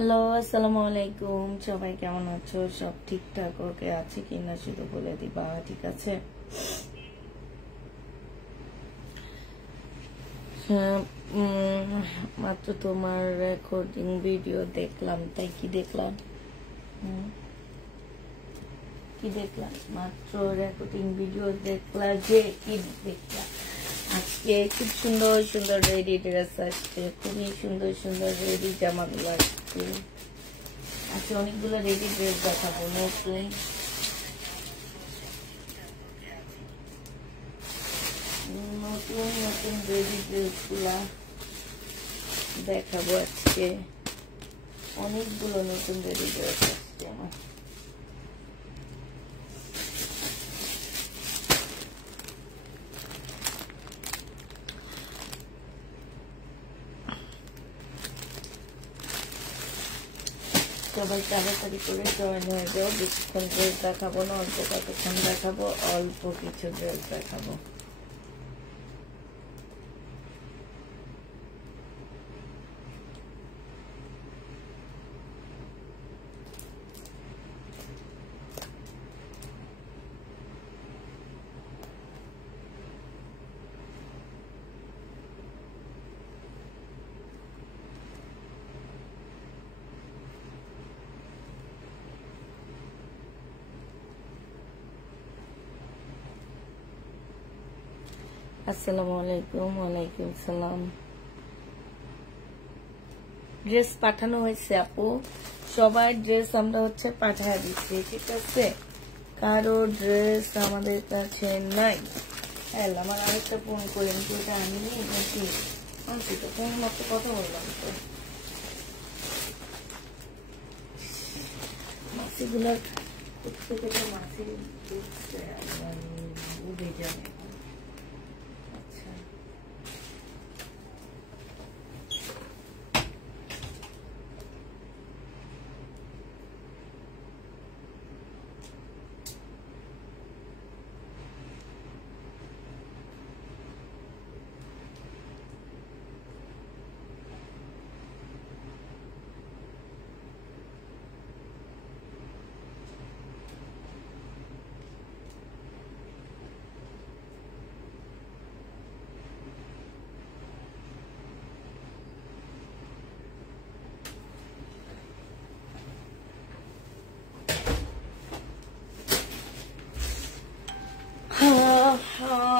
Hello, আসসালামু আলাইকুম। সবাই কেমন আছো? সব ঠিকঠাক ওকে আছে কিনা শুধু বলে দিবা, ঠিক আছে? হ্যাঁ, মাত্র তোমার রেকর্ডিং ভিডিও দেখলাম। তাই কি দেখলাম? কি দেখলাম? মাত্র রেকর্ডিং ভিডিও দেখলা যে কি দেখলাম? আজকে খুব সুন্দর সুন্দর রেডি ড্রেস আসছে, খুবই সুন্দর সুন্দর রেডি জামাগুলো আসছে। আজকে অনেকগুলো রেডি ড্রেস দেখাবো নতুন। নতুন নতুন রেডি ড্রেস গুলা দেখাবো আজকে। অনেকগুলো নতুন রেডি ড্রেস আসছে আমার। সবাই তাড়াতাড়ি করে জয়েন হয়ে যাও। বেশিক্ষণ ড্রেস দেখাবো না, অল্প কতক্ষণ দেখাবো, অল্প কিছু ড্রেস দেখাবো। আসসালামু আলাইকুম। ওয়ালাইকুম সালাম। ড্রেস পাঠানো হয়েছে আপু, সবার ড্রেস আমরা পাঠায় দিচ্ছি, ঠিক আছে? কারো ড্রেস আমাদের কাছে নাই। হ্যাঁ, আমার আরেকটা ফোন করেন কি ওটা আনিনি নাকি? আনছি তো, ফোন মতো কথা বললাম তো। মাসিগুলার প্রত্যেকটা মাসি উঠে যাবে। আচ্ছা,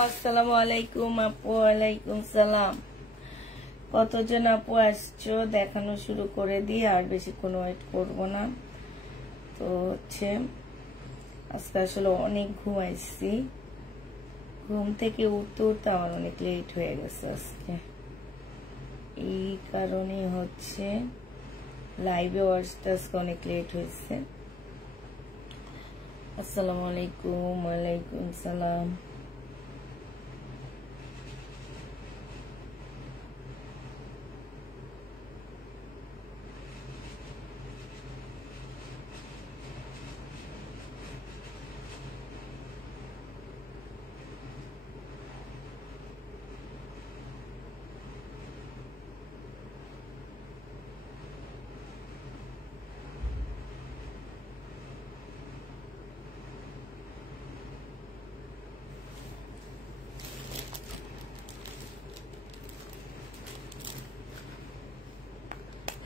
আসসালামু আলাইকুম আপু। ওয়ালাইকুম সালাম। কতজন আপু আসছো দেখানো শুরু করে দিই, আর বেশিক্ষণ ওয়েট করবো না। তো আজকে আসলে অনেক ঘুমাইছি, ঘুম থেকে উঠতে উঠতে আমার অনেক লেট হয়ে গেছে আজকে। এই কারণে লাইভে ওয়ার্সটা আজকে অনেক লেট হয়েছে। আসসালামু আলাইকুম। ওয়ালাইকুম সালাম।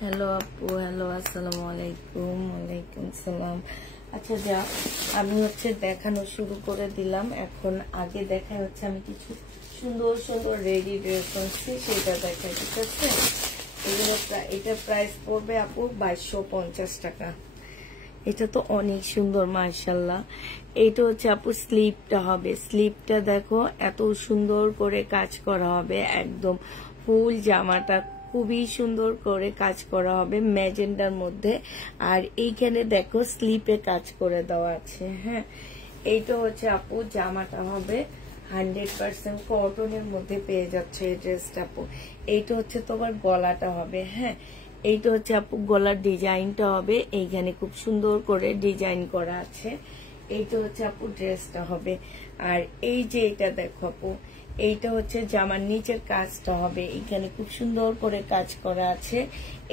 হ্যালো আপু, হ্যালো, আসসালামু আলাইকুম। ওয়ালাইকুম সালাম। আচ্ছা, যা আমি দেখানো শুরু করে দিলাম। এখন আগে দেখাই আমি কিছু সুন্দর সুন্দর রেডি ড্রেস আনছি, সেটা দেখাই, ঠিক আছে? এগুলো এটা প্রাইস পড়বে আপু 2250 টাকা। এটা তো অনেক সুন্দর, মাশাআল্লাহ। এইটা আপু স্লিপটা হবে। স্লিপটা দেখো, এত সুন্দর করে কাজ করা হবে, একদম ফুল জামাটা খুবই সুন্দর করে কাজ করা হবে ম্যাজেন্ডার মধ্যে। আর এইখানে দেখো স্লিপে কাজ করে দেওয়া আছে। হ্যাঁ, এইটা আপু জামাটা হবে 100% কটনের মধ্যে পেয়ে যাচ্ছে এই ড্রেসটা আপু। এইটা তোমার গলাটা হবে। হ্যাঁ, এইটা আপু গলার ডিজাইনটা হবে, এইখানে খুব সুন্দর করে ডিজাইন করা আছে। এইটা আপু ড্রেসটা হবে। আর এই যে এটা দেখো আপু, এইটা হচ্ছে জামার নিচের কাজটা হবে, এখানে খুব সুন্দর করে কাজ করা আছে,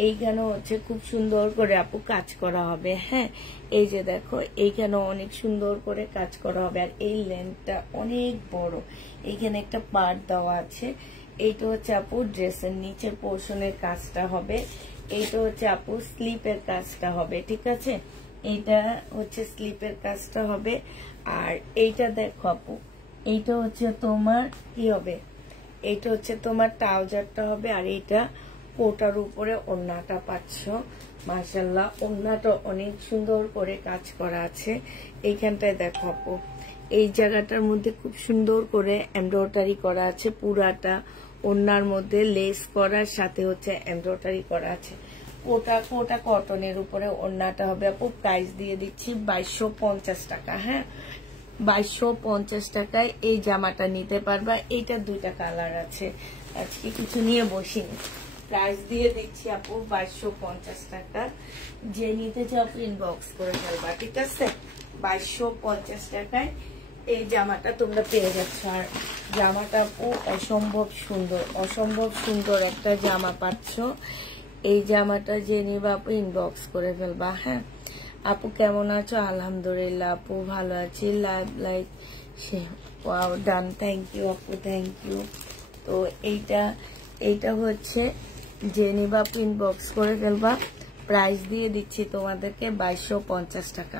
এইখানে হচ্ছে খুব সুন্দর করে আপু কাজ করা হবে। হ্যাঁ, এই যে দেখো এইখানে অনেক সুন্দর করে কাজ করা হবে। আর এই লেন্থটা অনেক বড়, এইখানে একটা পার্ট দেওয়া আছে। এইটা হচ্ছে আপু ড্রেসের নিচের পোর্শনের কাজটা হবে, এইটা হচ্ছে আপু স্লিপের কাজটা হবে। ঠিক আছে, এইটা হচ্ছে স্লিপের কাজটা হবে। আর এইটা দেখো আপু, এইটা হচ্ছে তোমার কি হবে, এইটা হচ্ছে তোমার ট্রাউজারটা হবে। আর এইটা কোটার উপরে ওড়নাটা পাচ্ছ। মাশাআল্লাহ, ওড়নাটা অনেক সুন্দর করে কাজ করা আছে। এইখানটায় দেখো আপু, এই জায়গাটার মধ্যে খুব সুন্দর করে এমব্রয়ডারি করা আছে, পুরাটা ওড়নার মধ্যে লেস করার সাথে হচ্ছে এমব্রয়ডারি করা আছে। কোটা কটনের উপরে ওড়নাটা হবে আপু। প্রাইস দিয়ে দিচ্ছি 2250 টাকা। হ্যাঁ, 2250 টাকায় এই জামাটা নিতে পারবা। এইটা দুইটা কালার আছে, আজকে কিছু নিয়ে বসিনি। প্রাইস দিয়ে দিচ্ছি আপু 2250 টাকা। যে নিতে চাও ইনবক্স করে ফেলবা। ঠিক আছে, 2250 টাকায় এই জামাটা তোমরা পেয়ে যাচ্ছ। আর জামাটা আপু অসম্ভব সুন্দর একটা জামা পাচ্ছ। এই জামাটা যে নিবা আপু ইনবক্স করে ফেলবা। হ্যাঁ আপু, কেমন আছো? আলহামদুলিল্লাহ আপু, ভালো আছি। Like wow, done, thank you আপু, থ্যাংক ইউ। তো এইটা হচ্ছে যে নিবা আপু ইনবক্স করে ফেলবা। প্রাইস দিয়ে দিচ্ছি তোমাদেরকে 2250 টাকা।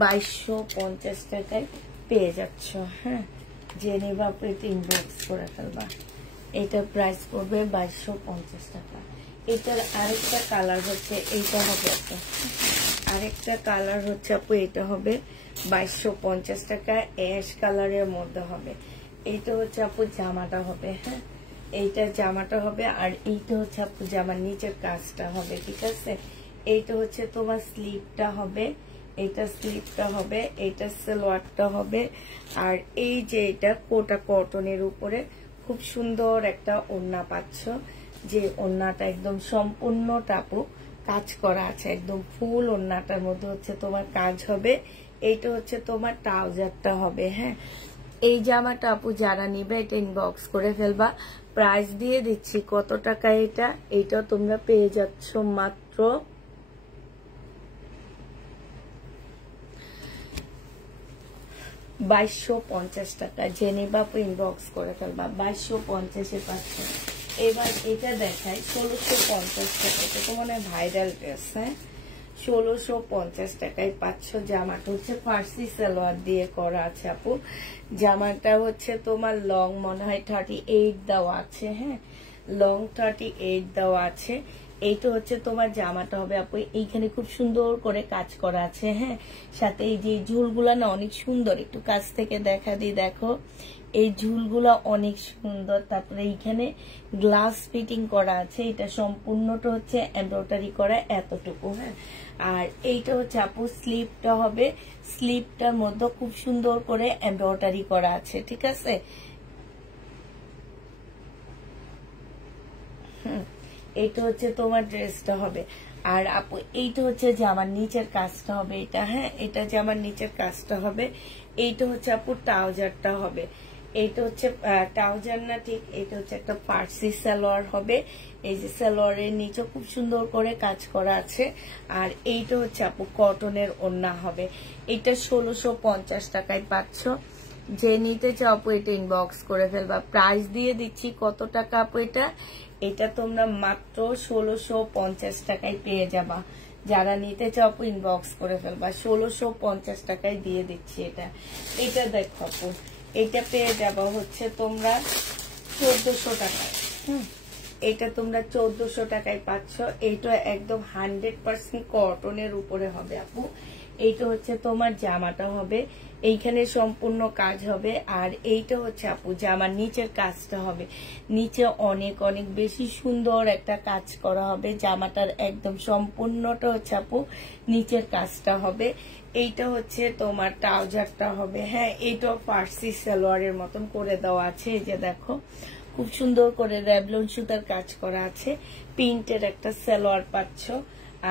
2250 টাকায় পেয়ে যাচ্ছ। হ্যাঁ, যে নিবা আপু এটা ইনবক্স করে ফেলবা। এটা প্রাইস পড়বে 2250 টাকা। এটার আরেকটা কালার হচ্ছে এইটা হবে আপু, আরেকটা কালার হচ্ছে আপু এটা হবে 2250 টাকা, অ্যাশ কালারের মধ্যে হবে। এইটা হচ্ছে আপু জামাটা হবে। হ্যাঁ, এইটা জামাটা হবে। আর এইটা হচ্ছে আপু জামার নিচের কাজটা হবে। ঠিক আছে, এইটা হচ্ছে তোমার স্লিপটা হবে, এইটা স্লিপটা হবে, এইটা সালোয়ারটা হবে। আর এই যে এটা কোটা কটনের উপরে খুব সুন্দর একটা ওড়না পাচ্ছ, যে ওড়নাটা একদম সম্পূর্ণ টাপু কাজ করা আছে, একদম ফুল ওড়নাটার মধ্যে হচ্ছে তোমার কাজ হবে। এইটা হচ্ছে তোমার ট্রাউজারটা হবে। হ্যাঁ, এই জামাটা আপু যারা নিবে এটা ইনবক্স করে ফেলবা। প্রাইস দিয়ে দিচ্ছি কত টাকা এইটা তোমরা পেয়ে যাচ্ছ মাত্র 2250 টাকা। যে নিবা আপু ইনবক্স করে ফেলবা। 2250-এ পাচ্ছ। এবার এটা দেখাই 1650 টাকা। এটা তো মনে হয় ভাইরাল ড্রেস। হ্যাঁ, 1650 টাকায় পাচ্ছ। জামাটা হচ্ছে ফার্সি সালোয়ার দিয়ে করা আছে আপু। জামাটা হচ্ছে তোমার লং মনে হয় 38 দেওয়া আছে। হ্যাঁ, লং 38 দেওয়া আছে। এইটা হচ্ছে তোমার জামাটা হবে আপু। এইখানে খুব সুন্দর করে কাজ করা আছে। হ্যাঁ, সাথে এই যে ঝুলগুলা না অনেক সুন্দর, একটু কাছ থেকে দেখা দিই, দেখো এই ঝুলগুলা অনেক সুন্দর। তারপরে এইখানে গ্লাস ফিটিং করা আছে, এটা সম্পূর্ণটা হচ্ছে এমব্রয়ডারি করা এতটুকু। হ্যাঁ, আর এইটা হচ্ছে আপু স্লিপটা হবে, স্লিপটার মধ্যে খুব সুন্দর করে এমব্রয়ডারি করা আছে। ঠিক আছে, এইটা হচ্ছে তোমার ড্রেসটা হবে। আর আপু এইটা হচ্ছে জামার নিচের কাজটা হবে এটা। হ্যাঁ, এটা জামার নিচের কাজটা হবে। এইটা হচ্ছে আপু ট্রাউজারটা হবে। এইটা হচ্ছে ট্রাউজার না, ঠিক এটা হচ্ছে একটা ফার্সি সালোয়ার হবে। এই যে সালোয়ারের নিচে খুব সুন্দর করে কাজ করা আছে। আর এইটা হচ্ছে আপু কটনের ওড়না হবে। এটা 1650 টাকায় পাচ্ছ। যে নিতে চাও আপু এটা ইনবক্স করে ফেলবা। প্রাইস দিয়ে দিচ্ছি কত টাকা আপু এটা তোমরা মাত্র 1650 টাকায় পেয়ে যাবা। যারা নিতে চাও আপু ইনবক্স করে ফেলবা। 1650 টাকায় দিয়ে দিচ্ছি এটা দেখো আপু, এটা পেয়ে যাবা হচ্ছে তোমরা 1400 টাকায়। এটা তোমরা 1400 টাকায় পাচ্ছ। এইটা একদম 100% কটনের উপরে হবে আপু। এইটা হচ্ছে তোমার জামাটা হবে, এইখানে সম্পূর্ণ কাজ হবে। আর এইটা হচ্ছে আপু জামার নিচের কাজটা হবে। নিচে অনেক অনেক বেশি সুন্দর একটা কাজ করা হবে। জামাটার একদম সম্পূর্ণটা হচ্ছে আপু নিচের কাজটা হবে। এইটা হচ্ছে তোমার ট্রাউজারটা হবে। হ্যাঁ, এইটাও ফার্সি সালোয়ারের মতন করে দেওয়া আছে। এই যে দেখো খুব সুন্দর করে র্যাবলন সুতার কাজ করা আছে। প্রিন্টের একটা সালোয়ার পাচ্ছ।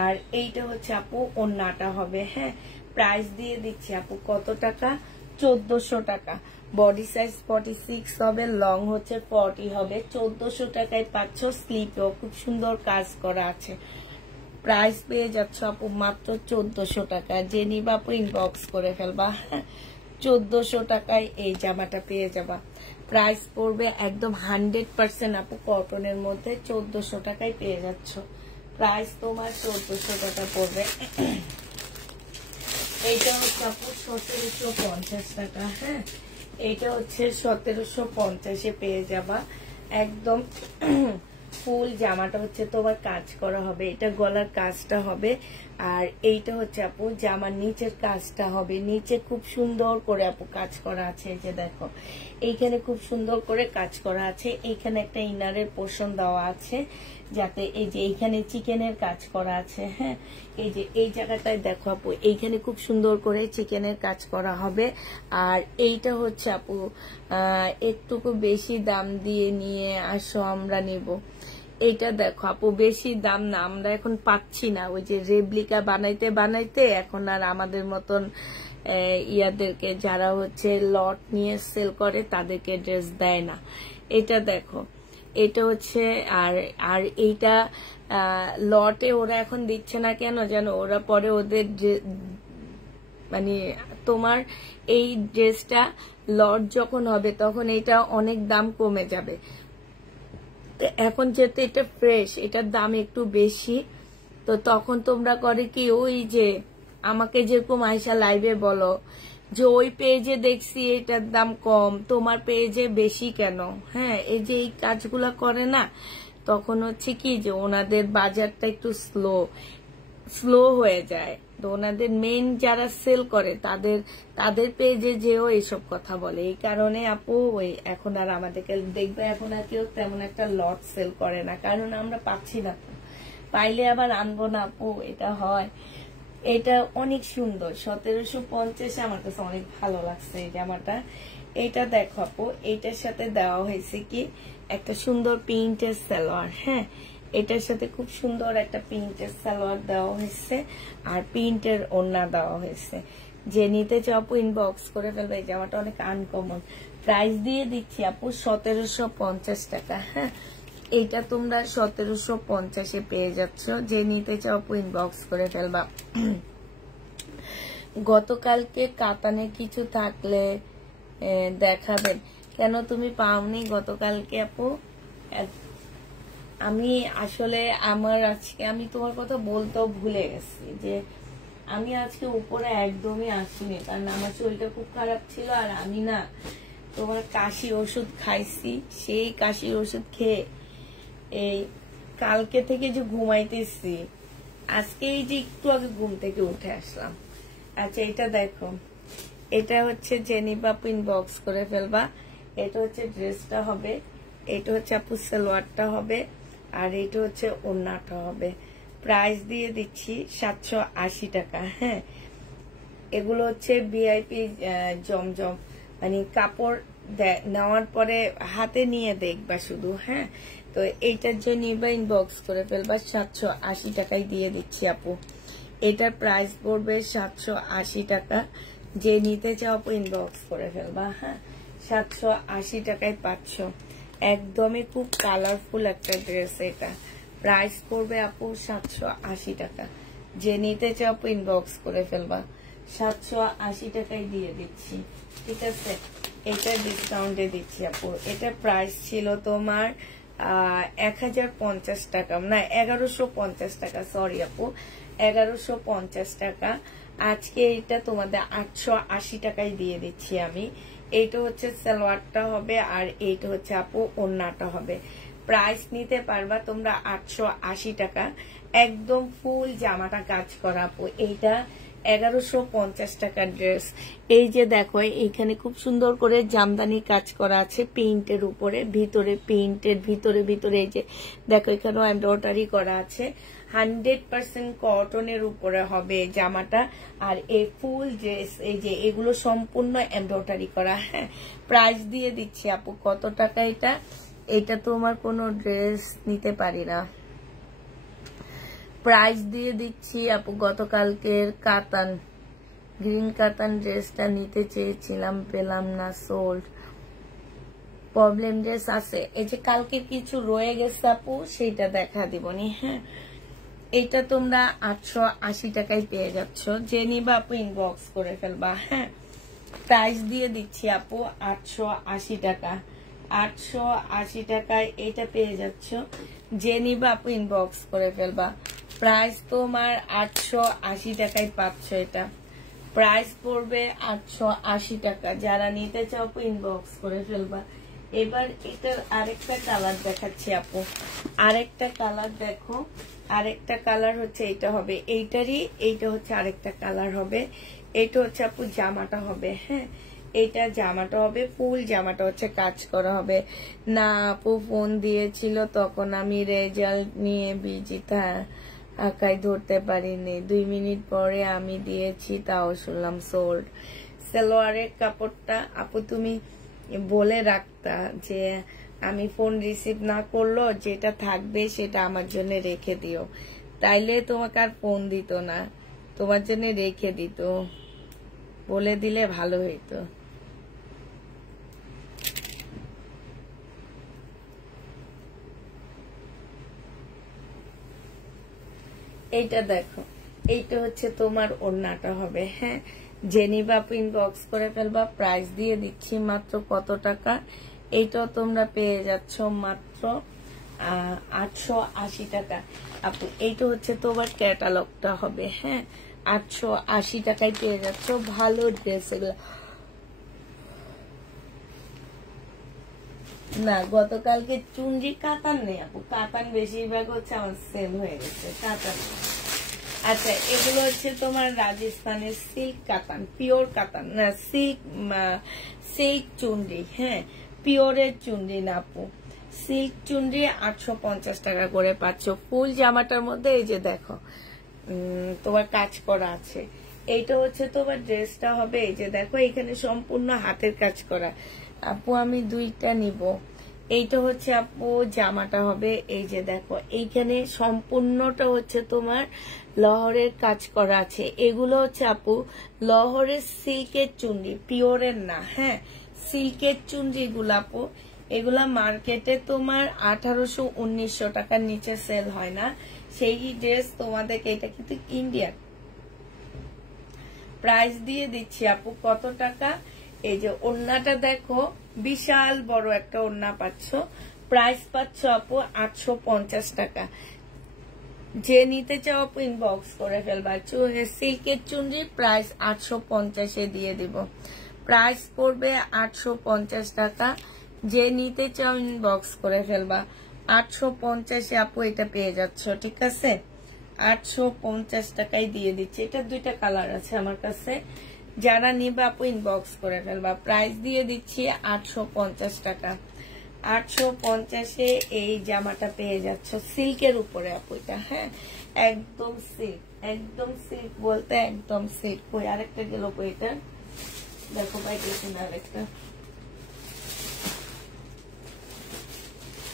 আর এইটা হচ্ছে আপু ওড়নাটা হবে। হ্যাঁ, প্রাইস দিয়ে দিচ্ছি আপু কত টাকা? 1400 টাকা। বডি সাইজ 46 হবে, লং হচ্ছে 40 হবে। 1400 টাকায় পাচ্ছ। স্লিপেও খুব সুন্দর কাজ করা আছে। প্রাইস পেয়ে যাচ্ছ আপু মাত্র 1400 টাকা। যে নিবা আপু ইনবক্স করে ফেলবা। 1400 টাকায় এই জামাটা পেয়ে যাবা। প্রাইস পড়বে একদম 100% আপু কটনের মধ্যে 1400 টাকায় পেয়ে যাচ্ছ। প্রাইস তোমার 1400 টাকা পড়বে। এইটা হচ্ছে আপু 1750 টাকা। হ্যাঁ, এইটা হচ্ছে 1750-এ পেয়ে যাবা। একদম ফুল জামাটা হচ্ছে তোমার কাজ করা হবে। এটা গলার কাজটা হবে। আর এইটা হচ্ছে আপু জামার নিচের কাজটা হবে। নিচে খুব সুন্দর করে আপু কাজ করা আছে। এই যে দেখো, এইখানে খুব সুন্দর করে কাজ করা আছে। এইখানে একটা ইনারের পোর্শন দেওয়া আছে, যাতে এই যে এইখানে চিকেনের কাজ করা আছে। হ্যাঁ, এই যে এই জায়গাটায় দেখো আপু, এইখানে খুব সুন্দর করে চিকেনের কাজ করা হবে। আর এইটা হচ্ছে আপু একটুকু বেশি দাম দিয়ে নিয়ে আসো, আমরা নেব। এইটা দেখো আপু, বেশি দাম না, আমরা এখন পাচ্ছি না। ওই যে রেপ্লিকা বানাইতে বানাইতে এখন আর আমাদের মতন ইয়াদেরকে, যারা হচ্ছে লট নিয়ে সেল করে, তাদেরকে ড্রেস দেয় না। এটা দেখো, এটা হচ্ছে আর এইটা লটে ওরা এখন দিচ্ছে না কেন জানো? ওরা পরে ওদের মানে তোমার এই ড্রেসটা লট যখন হবে তখন এটা অনেক দাম কমে যাবে। এখন যেহেতু এটা ফ্রেশ, এটার দাম একটু বেশি, তো তখন তোমরা করে কি, ওই যে আমাকে যেরকম আয়শা লাইভে বলো যে ওই পেজে দেখছি এটার দাম কম, তোমার পেজে বেশি কেন? হ্যাঁ, এই যে এই কাজগুলা করে না, তখন হচ্ছে কি যে ওনাদের বাজারটা একটু স্লো হয়ে যায়। তো ওনাদের মেইন যারা সেল করে তাদের পেজে যেও এইসব কথা বলে। এই কারণে আপু ওই এখন আর আমাদেরকে দেখবে, এখন আর কেউ তেমন একটা লট সেল করে না, কারণ আমরা পাচ্ছি না। পাইলে আবার আনবো না আপু, এটা হয়। এটা অনেক সুন্দর, 1750। আমার কাছে অনেক ভালো লাগছে এই জামাটা। এটা দেখো আপু, এইটার সাথে দেওয়া হয়েছে কি একটা সুন্দর প্রিন্টের সালোয়ার। হ্যাঁ, এটার সাথে খুব সুন্দর একটা প্রিন্টের সালোয়ার দেওয়া হয়েছে, আর প্রিন্টের ওড়না দেওয়া হয়েছে। যে নিতে চাও আপু ইনবক্স করে ফেলবে। এই জামাটা অনেক আনকমন। প্রাইস দিয়ে দিচ্ছি আপু 1750 টাকা। হ্যাঁ, এইটা তোমরা 1750-এ পেয়ে যাচ্ছ। যে নিতে চাও আপু ইনবক্স করে ফেলবা। গতকালকে কাতানে কিছু থাকলে দেখাবেন। কেন তুমি পাওনি গতকালকে আপু? আমি আসলে আজকে আমি তোমার কথা বলতেও ভুলে গেছি যে আমি আজকে উপরে একদমই আসিনি, কারণ আমার শরীরটা খুব খারাপ ছিল। আর আমি না তোমার কাশি ওষুধ খাইছি, সেই কাশির ওষুধ খেয়ে এই কালকে থেকে যে ঘুমাইতেছি, আজকে এই যে একটু আগে ঘুম থেকে উঠে আসলাম। আচ্ছা, এটা দেখো, এটা হচ্ছে জেনিবা ইনবক্স করে ফেলবা। এটা হচ্ছে ড্রেসটা হবে, এটা হচ্ছে আপু সালোয়ারটা হবে, আর এটা হচ্ছে ওড়নাটা হবে। প্রাইস দিয়ে দিচ্ছি 780 টাকা। হ্যাঁ, এগুলো হচ্ছে ভিআইপি জমজম, মানে কাপড় নেওয়ার পরে হাতে নিয়ে দেখবা শুধু। হ্যাঁ, তো এইটার জন্য ইনবক্স করে ফেলবা। 780 টাকায় দিয়ে দিচ্ছি আপু। এটার প্রাইস পড়বে 780 টাকা। যে নিতে চাও আপু ইনবক্স করে ফেলবা। হ্যাঁ, 780 টাকায় পাচ্ছ। একদমই খুব কালারফুল একটা ড্রেস। এটা প্রাইস পড়বে আপু 780 টাকা। যে নিতে চাও আপু ইনবক্স করে ফেলবা। 780 টাকায় দিয়ে দিচ্ছি, ঠিক আছে? এটা ডিসকাউন্টে দিচ্ছি আপু। এটা প্রাইস ছিল তোমার 1050 টাকা, না 1150 টাকা, সরি আপু, 1150 টাকা। আজকে এটা তোমাদের 880 টাকায় দিয়ে দিচ্ছি আমি। এইটা হচ্ছে সালোয়ারটা হবে, আর এইটা হচ্ছে আপু ওড়নাটা হবে। প্রাইস নিতে পারবা তোমরা 880 টাকা। একদম ফুল জামাটা কাজ করা আপু। এইটা 1150 টাকার ড্রেস। এই যে দেখো, এইখানে খুব সুন্দর করে জামদানি কাজ করা আছে প্রিন্টের উপরে, ভিতরে প্রিন্টের ভিতরে এই যে দেখো, এখানেও এমব্রয়ডারি করা আছে। 100% কটনের উপরে হবে জামাটা। আর এই ফুল ড্রেস, এই যে এগুলো সম্পূর্ণ এমব্রয়ডারি করা। হ্যাঁ, প্রাইস দিয়ে দিচ্ছি আপু কত টাকা এটা? এটা তোমার কোনো ড্রেস নিতে পারি না। প্রাইস দিয়ে দিচ্ছি আপু গতকালকের কাতান, গ্রিন কাতান ড্রেসটা নিতে চেয়েছিলাম, পেলাম না, সোল্ড। প্রবলেম ড্রেস আছে, এই যে কালকে কিছু রয়ে গেছে আপু, সেইটা দেখা দিবনি। হ্যাঁ, এটা তোমরা 880 টাকায় পেয়ে যাচ্ছ, যে নিবা আপু ইনবক্স করে ফেলবা। হ্যাঁ, প্রাইস দিয়ে দিচ্ছি আপু 880 টাকা। 880 টাকায় এটা পেয়ে যাচ্ছ, যে নিবা আপু ইনবক্স করে ফেলবা। প্রাইস তোমার 880 টাকায় পাচ্ছ। এটা প্রাইস পড়বে 880 টাকা। যারা নিতে চাও আপু ইনবক্স করে ফেলবা। এবার এটার আরেকটা কালার দেখাচ্ছি আপু, আরেকটা কালার দেখো। আরেকটা কালার হচ্ছে এটা হবে, এইটারই এইটা হচ্ছে আরেকটা কালার হবে। এটা হচ্ছে আপু জামাটা হবে। হ্যাঁ, এটা জামাটা হবে, ফুল জামাটা হচ্ছে কাজ করা হবে। না আপু ফোন দিয়েছিল, তখন আমি রেজাল্ট নিয়ে বিজি আঁকায় ধরতে পারিনি। 2 মিনিট পরে আমি দিয়েছি, তাও শুনলাম সোল্ড। সালোয়ারের কাপড়টা আপু তুমি বলে রাখতা যে আমি ফোন রিসিভ না করলো যেটা থাকবে সেটা আমার জন্য রেখে দিও, তাইলে তোমাকে আর ফোন দিত না, তোমার জন্য রেখে দিত। বলে দিলে ভালো হইতো। এইটা দেখো, এইটা হচ্ছে তোমার ওড়নাটা হবে। হ্যাঁ, জেনিবা আপু ইনবক্স করে ফেলবা। প্রাইস দিয়ে দিচ্ছি মাত্র কত টাকা, এইটাও তোমরা পেয়ে যাচ্ছ মাত্র 880 টাকা আপু। এইটা হচ্ছে তোমার ক্যাটালগটা হবে। হ্যাঁ, 880 টাকায় পেয়ে যাচ্ছ ভালো ড্রেস। এগুলো না, গতকালকে চুনরি কাতান নেই আপু, কাতান বেশিরভাগ হচ্ছে আমার সেল হয়ে গেছে, কাতান। আচ্ছা, এগুলো হচ্ছে তোমার রাজস্থানের সিল্ক কাতান, পিওর কাতান না, সিল্ক চুনরি। হ্যাঁ, পিওরের চুনরি না আপু, সিল্ক চুনরি 850 টাকা করে পাচ্ছ। ফুল জামাটার মধ্যে এই যে দেখো তোমার কাজ করা আছে। এইটা হচ্ছে তোমার ড্রেসটা হবে, এই যে দেখো এখানে সম্পূর্ণ হাতের কাজ করা। আপু আমি দুইটা নিব। এইটা হচ্ছে আপু জামাটা হবে, এই যে দেখো এইখানে সম্পূর্ণটা হচ্ছে তোমার লহরের কাজ করা আছে। এগুলো হচ্ছে আপু লহরের সিল্কের চুনরি, পিওরের না। হ্যাঁ, সিল্কের চুনরি গুলো আপু, এগুলা মার্কেটে তোমার 1800-1900 টাকার নিচে সেল হয় না। সেই ড্রেস তোমাদেরকে, এটা কিন্তু ইন্ডিয়ান। প্রাইস দিয়ে দিচ্ছি আপু কত টাকা, এই যে ওড়নাটা দেখো, বিশাল বড় একটা ওড়না পাচ্ছ। প্রাইস পাচ্ছ আপু 850 টাকা। যে নিতে চাও আপু ইনবক্স করে ফেলবা। সিল্কের চুনরি প্রাইস 850 দিয়ে দিব। প্রাইস পড়বে 850 টাকা। যে নিতে চাও ইনবক্স করে ফেলবা। 850 আপু এটা পেয়ে যাচ্ছ, ঠিক আছে? 850 টাকায় দিয়ে দিচ্ছে। এটা দুইটা কালার আছে আমার কাছে, যারা নিবা আপু ইনবক্স করে ফেলবা। প্রাইস দিয়ে দিচ্ছি 850 টাকা। 850-এ এই জামাটা পেয়ে যাচ্ছ সিল্কের উপরে আপু এটা। হ্যাঁ, একদম সিল্ক, একদম সিল্ক বলতে একদম সিল্ক। কই আরেকটা গেল, কই এটা দেখো পাইতেছি না আরেকটা।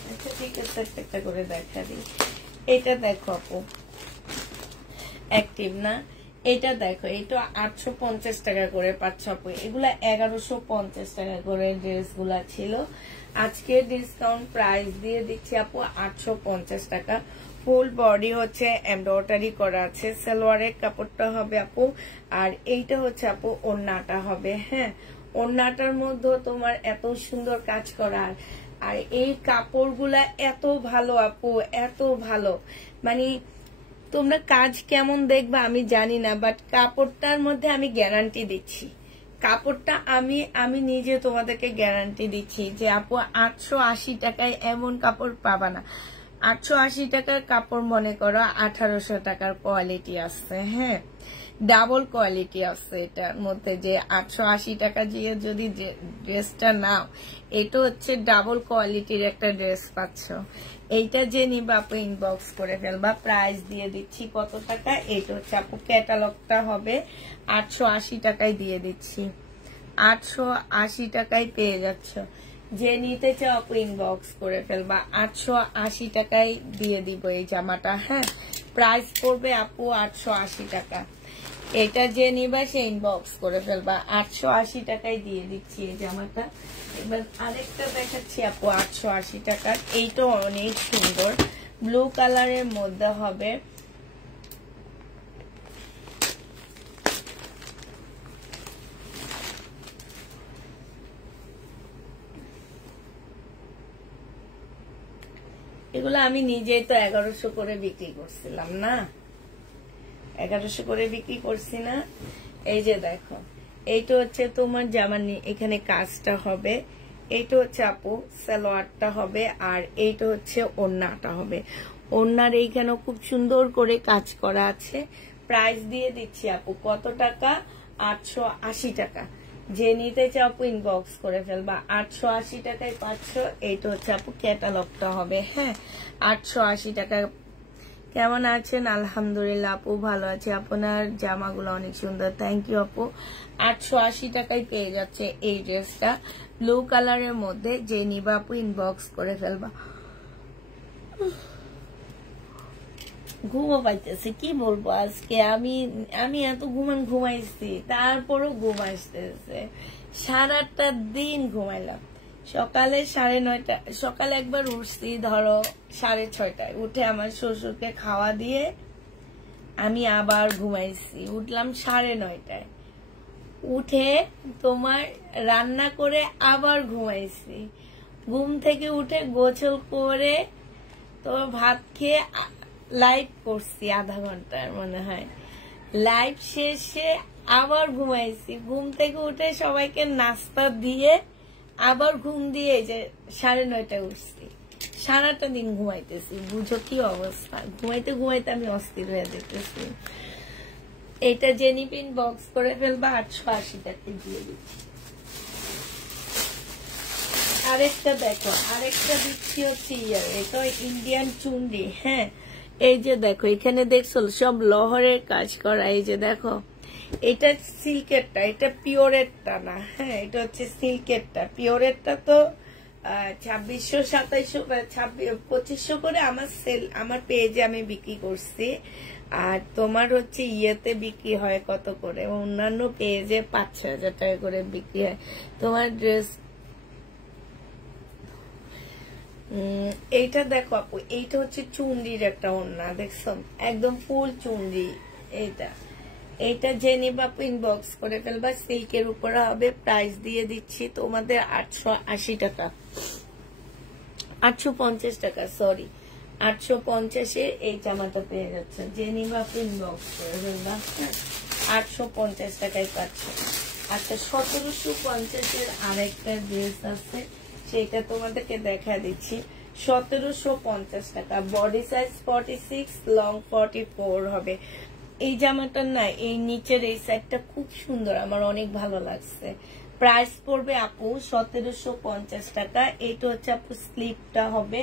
আচ্ছা ঠিক আছে, একটা করে দেখা দিই। এটা দেখো আপু অ্যাক্টিভ না, এটা দেখো, এটা 850 টাকা করে পাচ্ছ আপু। এগুলা 1150 টাকা করে ড্রেস গুলা ছিল। আজকে ডিসকাউন্ট প্রাইস দিয়ে দিচ্ছি আপু 850 টাকা। ফুল বডি হচ্ছে এমব্রয়ডারি করা আছে। সালোয়ারের কাপড়টা হবে আপু, আর এইটা হচ্ছে আপু ওড়নাটা হবে। হ্যাঁ, ওড়নাটার মধ্যে তোমার এত সুন্দর কাজ করা, আর এই কাপড়গুলা এত ভালো আপু, এত ভালো। মানে তোমরা কাজ কেমন দেখবা আমি জানি না, বাট কাপড়টার মধ্যে আমি গ্যারান্টি দিচ্ছি। কাপড়টা আমি নিজে তোমাদেরকে গ্যারান্টি দিচ্ছি যে আপু 880 টাকায় এমন কাপড় পাবা না। 880 টাকার কাপড় মনে করো 1800 টাকার কোয়ালিটি আছে। হ্যাঁ, ডাবল কোয়ালিটি আছে এটার মধ্যে। যে 880 টাকা দিয়ে যদি ড্রেসটা নাও, এটা হচ্ছে ডাবল কোয়ালিটির একটা ড্রেস পাচ্ছ। এইটা যে নিবা আপু ইনবক্স করে ফেলবা। প্রাইস দিয়ে দিচ্ছি কত টাকা, এটা হচ্ছে আপু ক্যাটালগটা হবে 880 টাকায় দিয়ে দিচ্ছি। 880 টাকায় পেয়ে যাচ্ছ। যে নিতে চাও আপু ইনবক্স করে ফেলবা। 880 টাকায় দিয়ে দিব এই জামাটা। হ্যাঁ, প্রাইস পড়বে আপু 880 টাকা। এটা যে নিবা সে ইনবক্স করে ফেলবা। 880 টাকায় দিয়ে দিচ্ছি এই জামাটা। এবার আরেকটা দেখাচ্ছি আপু 880 টাকার। এইটা অনেক সুন্দর, ব্লু কালারের মধ্যে হবে। এগুলো আমি নিজেই তো 1100 করে বিক্রি করছিলাম না, 1100 করে বিক্রি করছি না। এই যে দেখো, এইটা হচ্ছে তোমার জামার এখানে কাজটা হবে, এইটা হচ্ছে আপু সালোয়ারটা হবে, আর এইটা হচ্ছে ওড়নাটা হবে। ওড়নার এইখানে খুব সুন্দর করে কাজ করা আছে। প্রাইস দিয়ে দিচ্ছি আপু কত টাকা? 880 টাকা। যে নিতে চাও আপু ইনবক্স করে ফেলবা। 880 টাকায় পাচ্ছ। এইটা হচ্ছে আপু ক্যাটালগটা হবে। হ্যাঁ, 880 টাকা। কেমন আছেন? আলহামদুলিল্লাহ আপু, ভালো আছে। আপনার জামাগুলো অনেক সুন্দর, থ্যাংক ইউ আপু। 880 টাকায় পেয়ে যাচ্ছে এই ড্রেসটা, ব্লু কালারের মধ্যে। যে নিবা আপু ইনবক্স করে ফেলবা। ঘুমো পাইতেছে, কি বলবো আজকে। আমি এত ঘুমাইছি, তারপরও ঘুম আসতেছে। সারাটা দিন ঘুমাইলাম। সকালে 9:30, সকালে একবার উঠছি ধরো 6:30টায়, উঠে আমার শ্বশুরকে খাওয়া দিয়ে আমি আবার ঘুমাইছি। উঠলাম 9:30টায়, উঠে তোমার রান্না করে আবার ঘুমাইছি। ঘুম থেকে উঠে গোসল করে তো ভাত খেয়ে লাইভ করছি আধা ঘন্টার মনে হয়। লাইভ শেষে আবার ঘুমাইছি। ঘুম থেকে উঠে সবাইকে নাস্তা দিয়ে আবার ঘুম দিয়ে যে 9:30টায় উঠছি। সারাটা দিন ঘুমাইতেছি, বুঝো কি অবস্থা। ঘুমাইতে ঘুমাইতে আমি অস্থির হয়ে যেতেছি। এটা জেনিপিন বক্স করে ফেলবা। 880 টাকা দিয়ে দিচ্ছি। আরেকটা দেখো, আরেকটা দিচ্ছি হচ্ছে এটা ইন্ডিয়ান চুনরি। হ্যাঁ, এই যে দেখো, এখানে দেখছো সব লহরের কাজ করা। এই যে দেখো, এটা সিল্কেরটা, এটা পিওরেরটা না। হ্যাঁ, এটা হচ্ছে সিল্কেরটা। পিওরেরটা তো 2600, 2700, 2500 করে আমার পেজে আমি বিক্রি করছি। আর তোমার হচ্ছে ইয়েতে বিক্রি হয় কত করে, অন্যান্য পেজে 5-6 হাজার টাকা করে বিক্রি হয়। তোমার ড্রেস এইটা দেখো আপু, এইটা হচ্ছে চুনরির একটা ওড়না, দেখছো একদম ফুল চুনরি। এইটা যে নিবা আপু ইনবক্স করে ফেলবা। সিল্কের উপরে হবে। প্রাইস দিয়ে দিচ্ছি তোমাদের 880 টাকা, 850 টাকা, সরি 850-এ এই জামাটা পেয়ে যাচ্ছে। যে নিবা আপু ইনবক্স করে ফেলবা। 850 টাকায় পাচ্ছে। আচ্ছা, 1750-এর আরেকটা ড্রেস আছে, সেটা তোমাদেরকে দেখা দিচ্ছি। 1750 টাকা, বডি সাইজ 46, লং 44 হবে। এই জামাটার না এই নিচের এই সাইডটা খুব সুন্দর, আমার অনেক ভালো লাগছে। প্রাইস পড়বে আপু 1750 টাকা। এইটা হচ্ছে আপু স্লিপটা হবে।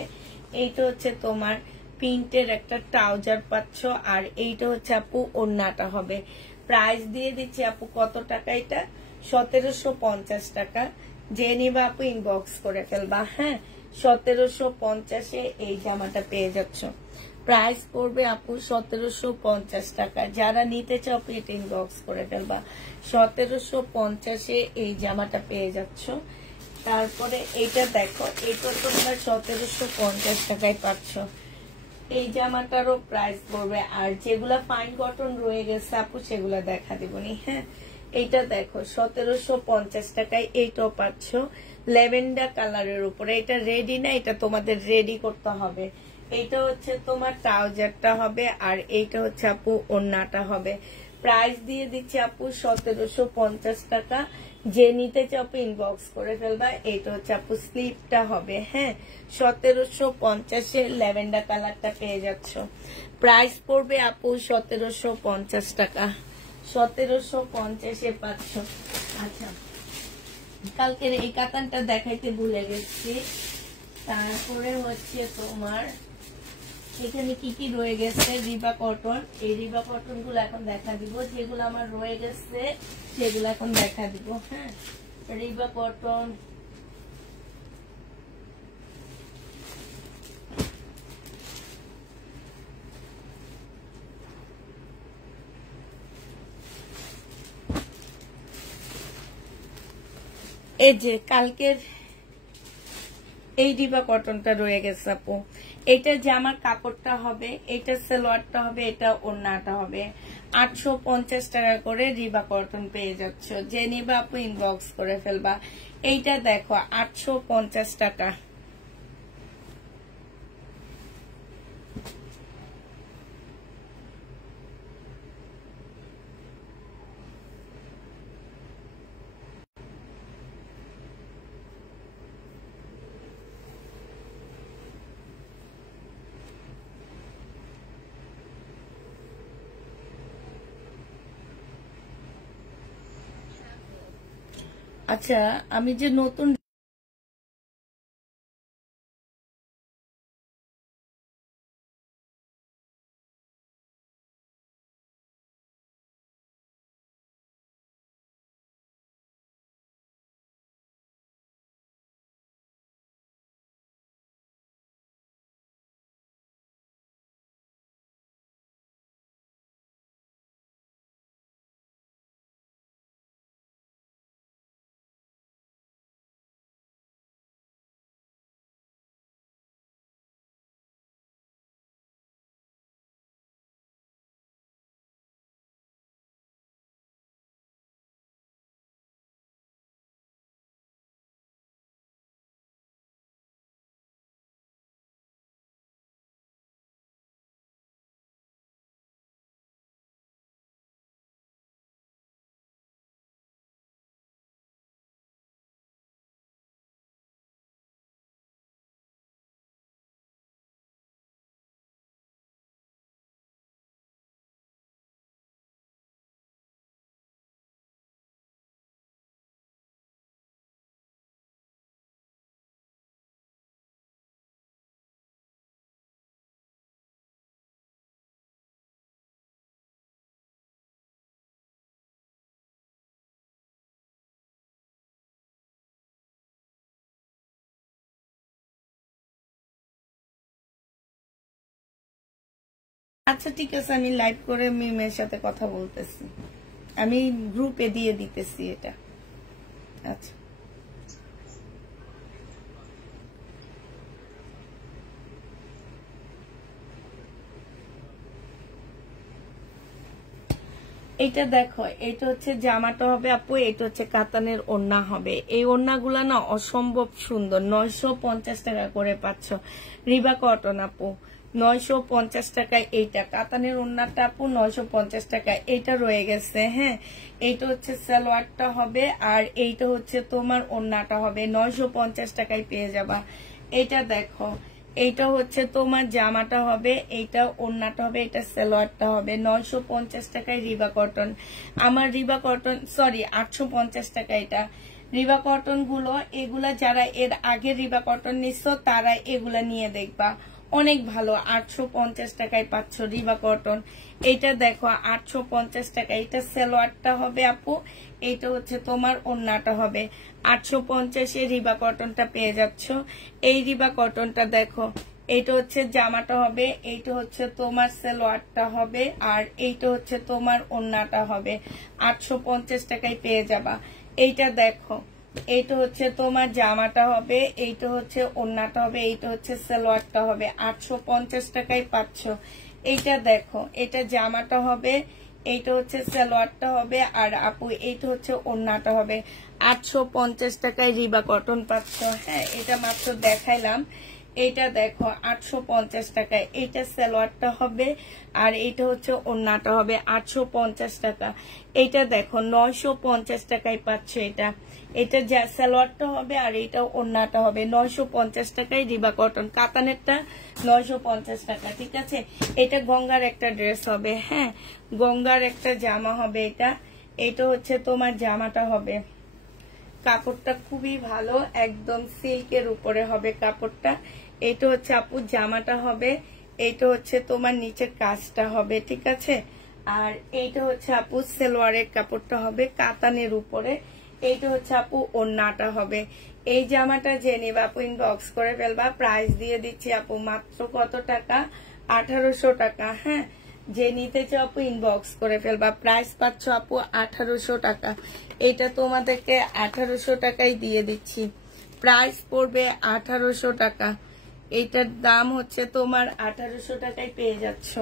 এইটা হচ্ছে তোমার প্রিন্টের একটা ট্রাউজার পাচ্ছ, আর এইটা হচ্ছে আপু ওড়নাটা হবে। প্রাইস দিয়ে দিচ্ছি আপু কত টাকা? এটা 1750 টাকা। যে নিবা আপু ইনবক্স করে ফেলবা। হ্যাঁ, 1750-এ এই জামাটা পেয়ে যাচ্ছ। প্রাইস পড়বে আপু 1750 টাকা। যারা নিতে চাও এটা ইনবক্স করে ফেলবা। 1750-এ এই জামাটা পেয়ে যাচ্ছ। তারপরে এইটা দেখো, এটা তোমরা 1750 টাকায় পাচ্ছ। এই জামাটারও প্রাইস পড়বে। আর যেগুলা ফাইন কটন রয়ে গেছে আপু সেগুলা দেখা দিবনি। হ্যাঁ, এইটা দেখো 1750 টাকায় এইটাও পাচ্ছ, ল্যাভেন্ডার কালারের উপরে। এটা রেডি না, এটা তোমাদের রেডি করতে হবে। এইটা হচ্ছে তোমার ট্রাউজারটা হবে, আর এইটা হচ্ছে আপু ওড়নাটা হবে। প্রাইস দিয়ে দিচ্ছি আপু 1750 টাকা। যে নিতে চাও আপু ইনবক্স করে ফেলবা। এইটা হচ্ছে আপু স্লিপটা হবে। হ্যাঁ, 1750-এ ল্যাভেন্ডার কালারটা পেয়ে যাচ্ছ। প্রাইস পড়বে আপু 1750 টাকা। 1750-এ পাচ্ছ। আচ্ছা, কালকের এই কাতানটা দেখাইতে ভুলে গেছি। তারপরে হচ্ছে তোমার এখানে কি কি রয়ে গেছে, রিবা কটন। এই রিবা কটন গুলো এখন দেখা দিব। যেগুলো আমার রয়ে গেছে সেগুলো এখন দেখা দিব। হ্যাঁ, রিবা কটন এই যে কালকের এই রিবা কটনটা রয়ে গেছে আপু, এটা জামার কাপড়টা হবে, এটা সালোয়ারটা হবে, এটা ওড়নাটা হবে। 850 টাকা করে রিবা কটন পেয়ে যাচ্ছ, যে নিবা আপু ইনবক্স করে ফেলবা। এইটা দেখো 850 টাকা। আচ্ছা, আমি যে নতুন আচ্ছা ঠিক আছে, আমি লাইভ করে মিমের সাথে কথা বলতেছি, আমি গ্রুপে দিয়ে দিতেছি এটা। আচ্ছা, এটা দেখো, এটা হচ্ছে জামাটা হবে আপু, এটা হচ্ছে কাতানের ওড়না হবে। এই ওড়নাগুলা না অসম্ভব সুন্দর, 950 টাকা করে পাচ্ছ রিবা কটন আপু। 950 টাকায় এইটা কাতানের ওড়নাটা আপু, 950 টাকা। এটা রয়ে গেছে, হ্যাঁ। এইটা হচ্ছে সালোয়ারটা হবে, আর এইটা হচ্ছে তোমার ওড়নাটা হবে। 950 টাকায় পেয়ে যাবা। এটা দেখো, এইটা হচ্ছে তোমার জামাটা হবে, এইটা ওড়নাটা হবে, এটা সালোয়ারটা হবে। 950 টাকায় রিবা কটন। আমার রিবা কটন, সরি 850 টাকা। এটা রিবা কটন গুলো, এগুলা যারা এর আগে রিবা কটন নিচ্ছ তারা এগুলা নিয়ে দেখবা, অনেক ভালো। 850 টাকায় পাচ্ছ রিবা কটন। এইটা দেখো 850 টাকা। এটা সালোয়ারটা হবে আপু, এইটা হচ্ছে তোমার ওড়নাটা হবে। 850 এ রিবা কটনটা পেয়ে যাচ্ছ। এই রিবা কটনটা দেখো, এইটা হচ্ছে জামাটা হবে, এইটা হচ্ছে তোমার সালোয়ারটা হবে, আর এইটা হচ্ছে তোমার ওড়নাটা হবে। 850 টাকায় পেয়ে যাবা। এইটা দেখো, এইটা হচ্ছে তোমার জামাটা হবে, এইটা হচ্ছে ওড়নাটা হবে, এইটা হচ্ছে সালোয়ারটা হবে। 850 টাকায় পাচ্ছ। এইটা দেখো, এটা জামাটা হবে, এইটা হচ্ছে সালোয়ারটা হবে, আর আপু এইটা হচ্ছে ওড়নাটা হবে। 850 টাকায় রিবা কটন পাচ্ছ। হ্যাঁ, এটা মাত্র দেখাইলাম। এইটা দেখো 850 টাকায়। এইটা সালোয়ারটা হবে, আর এইটা হচ্ছে ওড়নাটা হবে। 850 টাকা। এইটা দেখো 950 টাকায় পাচ্ছে। এটা যা সালোয়ারটা হবে, আর এইটা ওড়নাটা হবে। 950 টাকায় রিবা কটন কাতানেরটা, 950 টাকা। ঠিক আছে, এটা গঙ্গার একটা ড্রেস হবে, হ্যাঁ, গঙ্গার একটা জামা হবে। এটা হচ্ছে তোমার জামাটা হবে। কাপড়টা খুবই ভালো, একদম সিল্কের উপরে হবে কাপড়টা। এটা হচ্ছে আপু জামাটা হবে, এইটা হচ্ছে তোমার নিচের কাজটা হবে। ঠিক আছে, আর এইটা হচ্ছে আপু সালোয়ারের কাপড়টা হবে কাতানের উপরে। এইটা হচ্ছে আপু ওড়নাটা হবে। এই জামাটা যে নিবা আপু ইনবক্স করে ফেলবা। প্রাইস দিয়ে দিচ্ছি আপু মাত্র কত টাকা, 1800 টাকা। হ্যাঁ, যে নিতে চাও আপু ইনবক্স করে ফেলবা। প্রাইস পাচ্ছ আপু 1800 টাকা। এটা তোমাদেরকে 1800 টাকায় দিয়ে দিচ্ছি। প্রাইস পড়বে 1800 টাকা। এইটার দাম হচ্ছে তোমার 1800 টাকায় পেয়ে যাচ্ছ।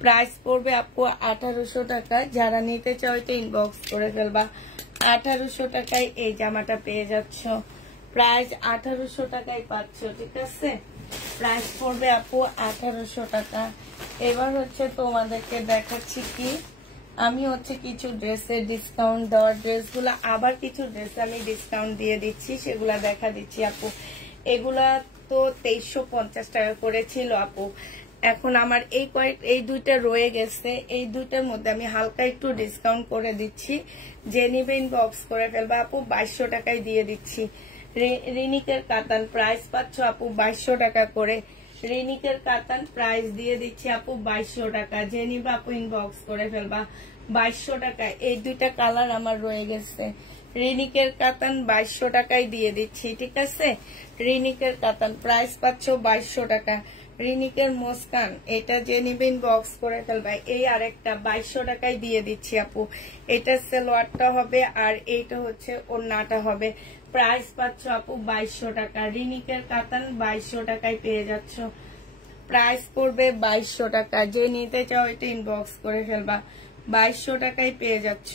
প্রাইস পড়বে আপু 1800 টাকা। যারা নিতে চাও এটা ইনবক্স করে ফেলবা। 1800 টাকায় এই জামাটা পেয়ে যাচ্ছ। প্রাইস 1800 টাকায় পাচ্ছ, ঠিক আছে। প্রাইস পড়বে আপু 1800 টাকা। এবার হচ্ছে তোমাদেরকে দেখাচ্ছি কি, আমি হচ্ছে কিছু ড্রেসের ডিসকাউন্ট দেওয়ার ড্রেসগুলো, আবার কিছু ড্রেস আমি ডিসকাউন্ট দিয়ে দিচ্ছি, সেগুলা দেখা দিচ্ছি আপু। এগুলা তো 2350 টাকা করে ছিল আপু। এখন আমার এই দুইটা রয়ে গেছে, এই দুইটার মধ্যে আমি হালকা একটু ডিসকাউন্ট করে দিচ্ছি। যে নিবে ইনবক্স করে ফেলবা আপু। 2200 টাকায় দিয়ে দিচ্ছি। রিনিকের কাতান প্রাইস পাচ্ছ আপু 2200 টাকা করে। রিনিকের কাতান প্রাইস দিয়ে দিচ্ছি আপু 2200 টাকা। যে নিবে আপু ইনবক্স করে ফেলবা। 2200 টাকা। এই দুইটা কালার আমার রয়ে গেছে। রিনিকের কাতান 2200 টাকায় দিয়ে দিচ্ছি, ঠিক আছে। রিনিকের কাতান প্রাইস পাচ্ছ 2200 টাকা। রিনিকের মুস্কান এটা যে নিবে ইনবক্স করে ফেলবা। এই আরেকটা 2200 টাকায় দিয়ে দিচ্ছি আপু। এটা সালোয়ারটা হবে আর এইটা হচ্ছে ওড়নাটা হবে। প্রাইস পাচ্ছ আপু 2200 টাকা। রিনিকের কাতান 2200 টাকায় পেয়ে যাচ্ছ। প্রাইস পড়বে 2200 টাকা। যে নিতে চাও এটা ইনবক্স করে ফেলবা। 2200 টাকায় পেয়ে যাচ্ছ।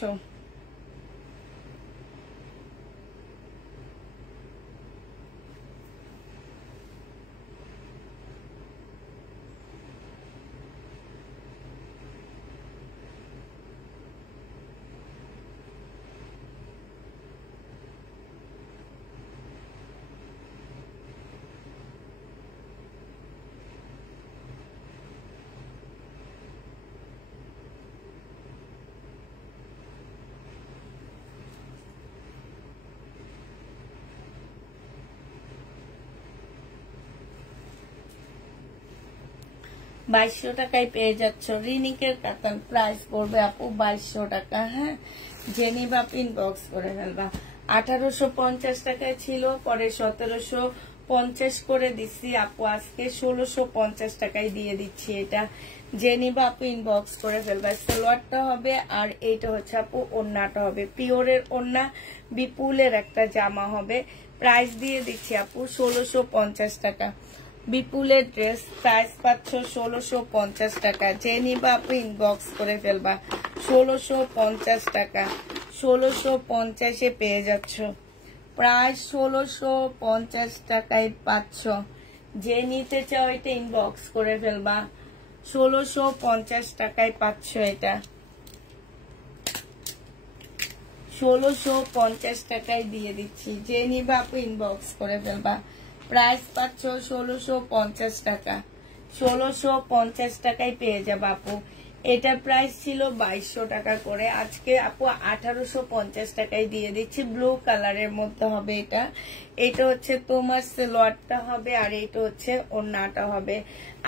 বাইশশো টাকায় পেয়ে যাচ্ছ। রিনিকের কাতান প্রাইস পড়বে আপু 2200 টাকা। হ্যাঁ, যে নিবা ইনবক্স করে ফেলবা। 1850 টাকায় ছিল, পরে 1750 করে দিচ্ছি আপু। আজকে 1650 টাকায় দিয়ে দিচ্ছি এটা। যে নিবা আপু ইনবক্স করে ফেলবা। সালোয়ারটা হবে আর এইটা হচ্ছে আপু ওড়নাটা হবে। পিওরের ওড়না, বিপুলের একটা জামা হবে। প্রাইস দিয়ে দিচ্ছি আপু 1650 টাকা। বিপুলের ড্রেস প্রাইস পাচ্ছ 1650 টাকা। যে নিবা আপু ইনবক্স করে ফেলবা। 1650 টাকা। 1650-এ পেয়ে যাচ্ছ। প্রায় 1650 টাকায় পাচ্ছ। যে নিতে চাও এটা ইনবক্স করে ফেলবা। 1650 টাকায় পাচ্ছ এটা। 1650 টাকায় দিয়ে দিচ্ছি। যে নিবা আপু ইনবক্স করে ফেলবা। প্রাইস পাচ্ছ 1650 টাকা। 1650 টাকায় পেয়ে যাবে আপু। এটা প্রাইস ছিল 2200 টাকা করে, আজকে আপু 1850 টাকায় দিয়ে দিচ্ছি। ব্লু কালারের মধ্যে হবে এটা। এটা হচ্ছে তোমার সালোয়ারটা হবে আর এটা হচ্ছে ওড়নাটা হবে।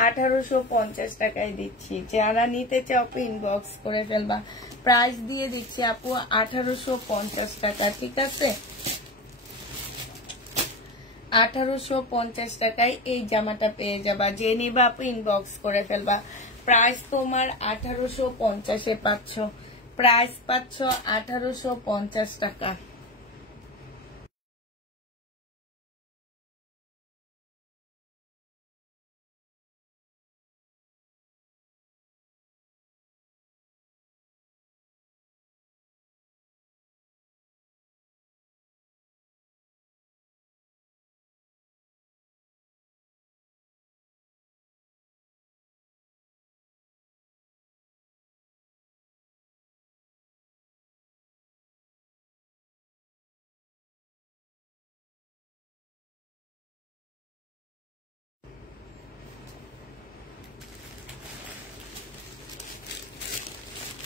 1850 টাকায় দিচ্ছি। যারা নিতে চাও আপু ইনবক্স করে ফেলবা। প্রাইস দিয়ে দিচ্ছি আপু 1850 টাকা, ঠিক আছে। 1850 টাকায় এই জামাটা পেয়ে যাবা। যে নিবা আপু ইনবক্স করে ফেলবা। প্রাইস তোমার 1850-এ পাচ্ছ। প্রাইস পাচ্ছ 1850 টাকা।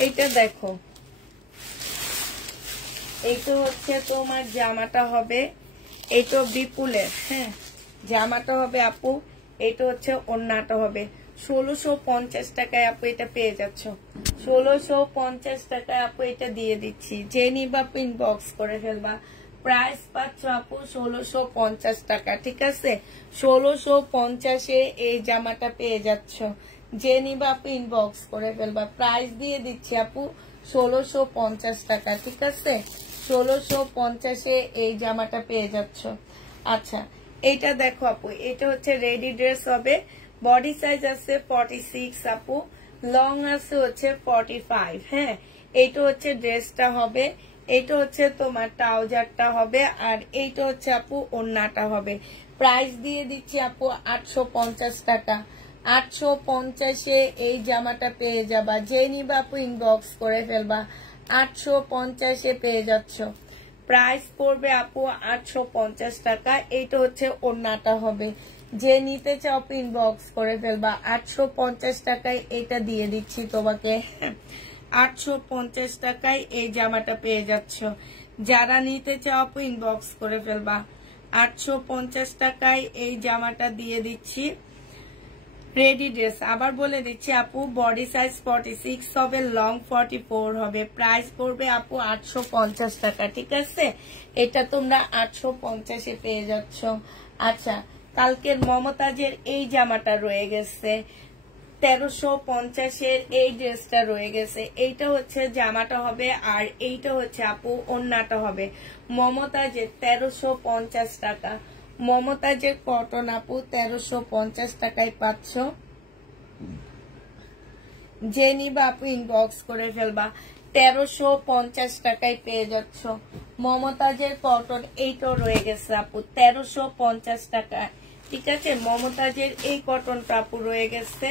এইটা দেখো, এইটা হচ্ছে তোমার জামাটা হবে। এইটা বিপুলের, হ্যাঁ, জামাটা হবে আপু। এইটা হচ্ছে ওড়নাটা হবে। 1650 টাকায় আপু এটা পেয়ে যাচ্ছ। 1650 টাকায় আপু এটা দিয়ে দিচ্ছি। যে নিবা আপু ইনবক্স করে ফেলবা। প্রাইস পাচ্ছ আপু 1650 টাকা, ঠিক আছে। 1650-এ এই জামাটা পেয়ে যাচ্ছ। যে নিবা আপু ইনবক্স করে ফেলবা। প্রাইস দিয়ে দিচ্ছি আপু 1650 টাকা, ঠিক আছে? 1650-এ এই জামাটা পেয়ে যাচ্ছ। আচ্ছা, এইটা দেখো আপু, এটা হচ্ছে রেডি ড্রেস হবে। বডি সাইজ আছে 46 আপু, লং আছে হচ্ছে 45। হ্যাঁ, এইটা হচ্ছে ড্রেসটা হবে, এইটা হচ্ছে তোমার ট্রাউজারটা হবে, আর এইটা হচ্ছে আপু ওড়নাটা হবে। প্রাইস দিয়ে দিচ্ছি আপু 850 টাকা। 850-এ এই জামাটা পেয়ে যাবা। যে নিবা আপু ইনবক্স করে ফেলবা। 850-এ পেয়ে যাচ্ছ। প্রাইস পড়বে আপু 850 টাকা। এইটা হচ্ছে ওড়নাটা হবে। যে নিতে চাও আপু ইনবক্স করে ফেলবা। 850 টাকায় এটা দিয়ে দিচ্ছি তোমাকে। 850 টাকায় এই জামাটা পেয়ে যাচ্ছ। যারা নিতে চাও আপু ইনবক্স করে ফেলবা। 850 টাকায় এই জামাটা দিয়ে দিচ্ছি। রেডি ড্রেস আবার বলে দিচ্ছি আপু, বডি সাইজ 46 হবে, লং 44 হবে। প্রাইস পড়বে আপু 850 টাকা, ঠিক আছে? এটা তোমরা 850-এ পেয়ে যাচ্ছ। আচ্ছা, কালকের মমতাজের এই জামাটা রয়ে গেছে, 1350-এর এই ড্রেসটা রয়ে গেছে। এইটা হচ্ছে জামাটা হবে, আর এইটা হচ্ছে আপু ওড়নাটা হবে। মমতাজের 1350 টাকা। মমতাজের কটন আপু 1350 টাকায় পাচ্ছ। যে নিবা আপু ইনবক্স করে ফেলবা। 1350 টাকায় পেয়ে যাচ্ছ। মমতাজের কটন এইটাও রয়ে গেছে আপু 1350 টাকা, ঠিক আছে? মমতাজের এই কটনটা আপু রয়ে গেছে।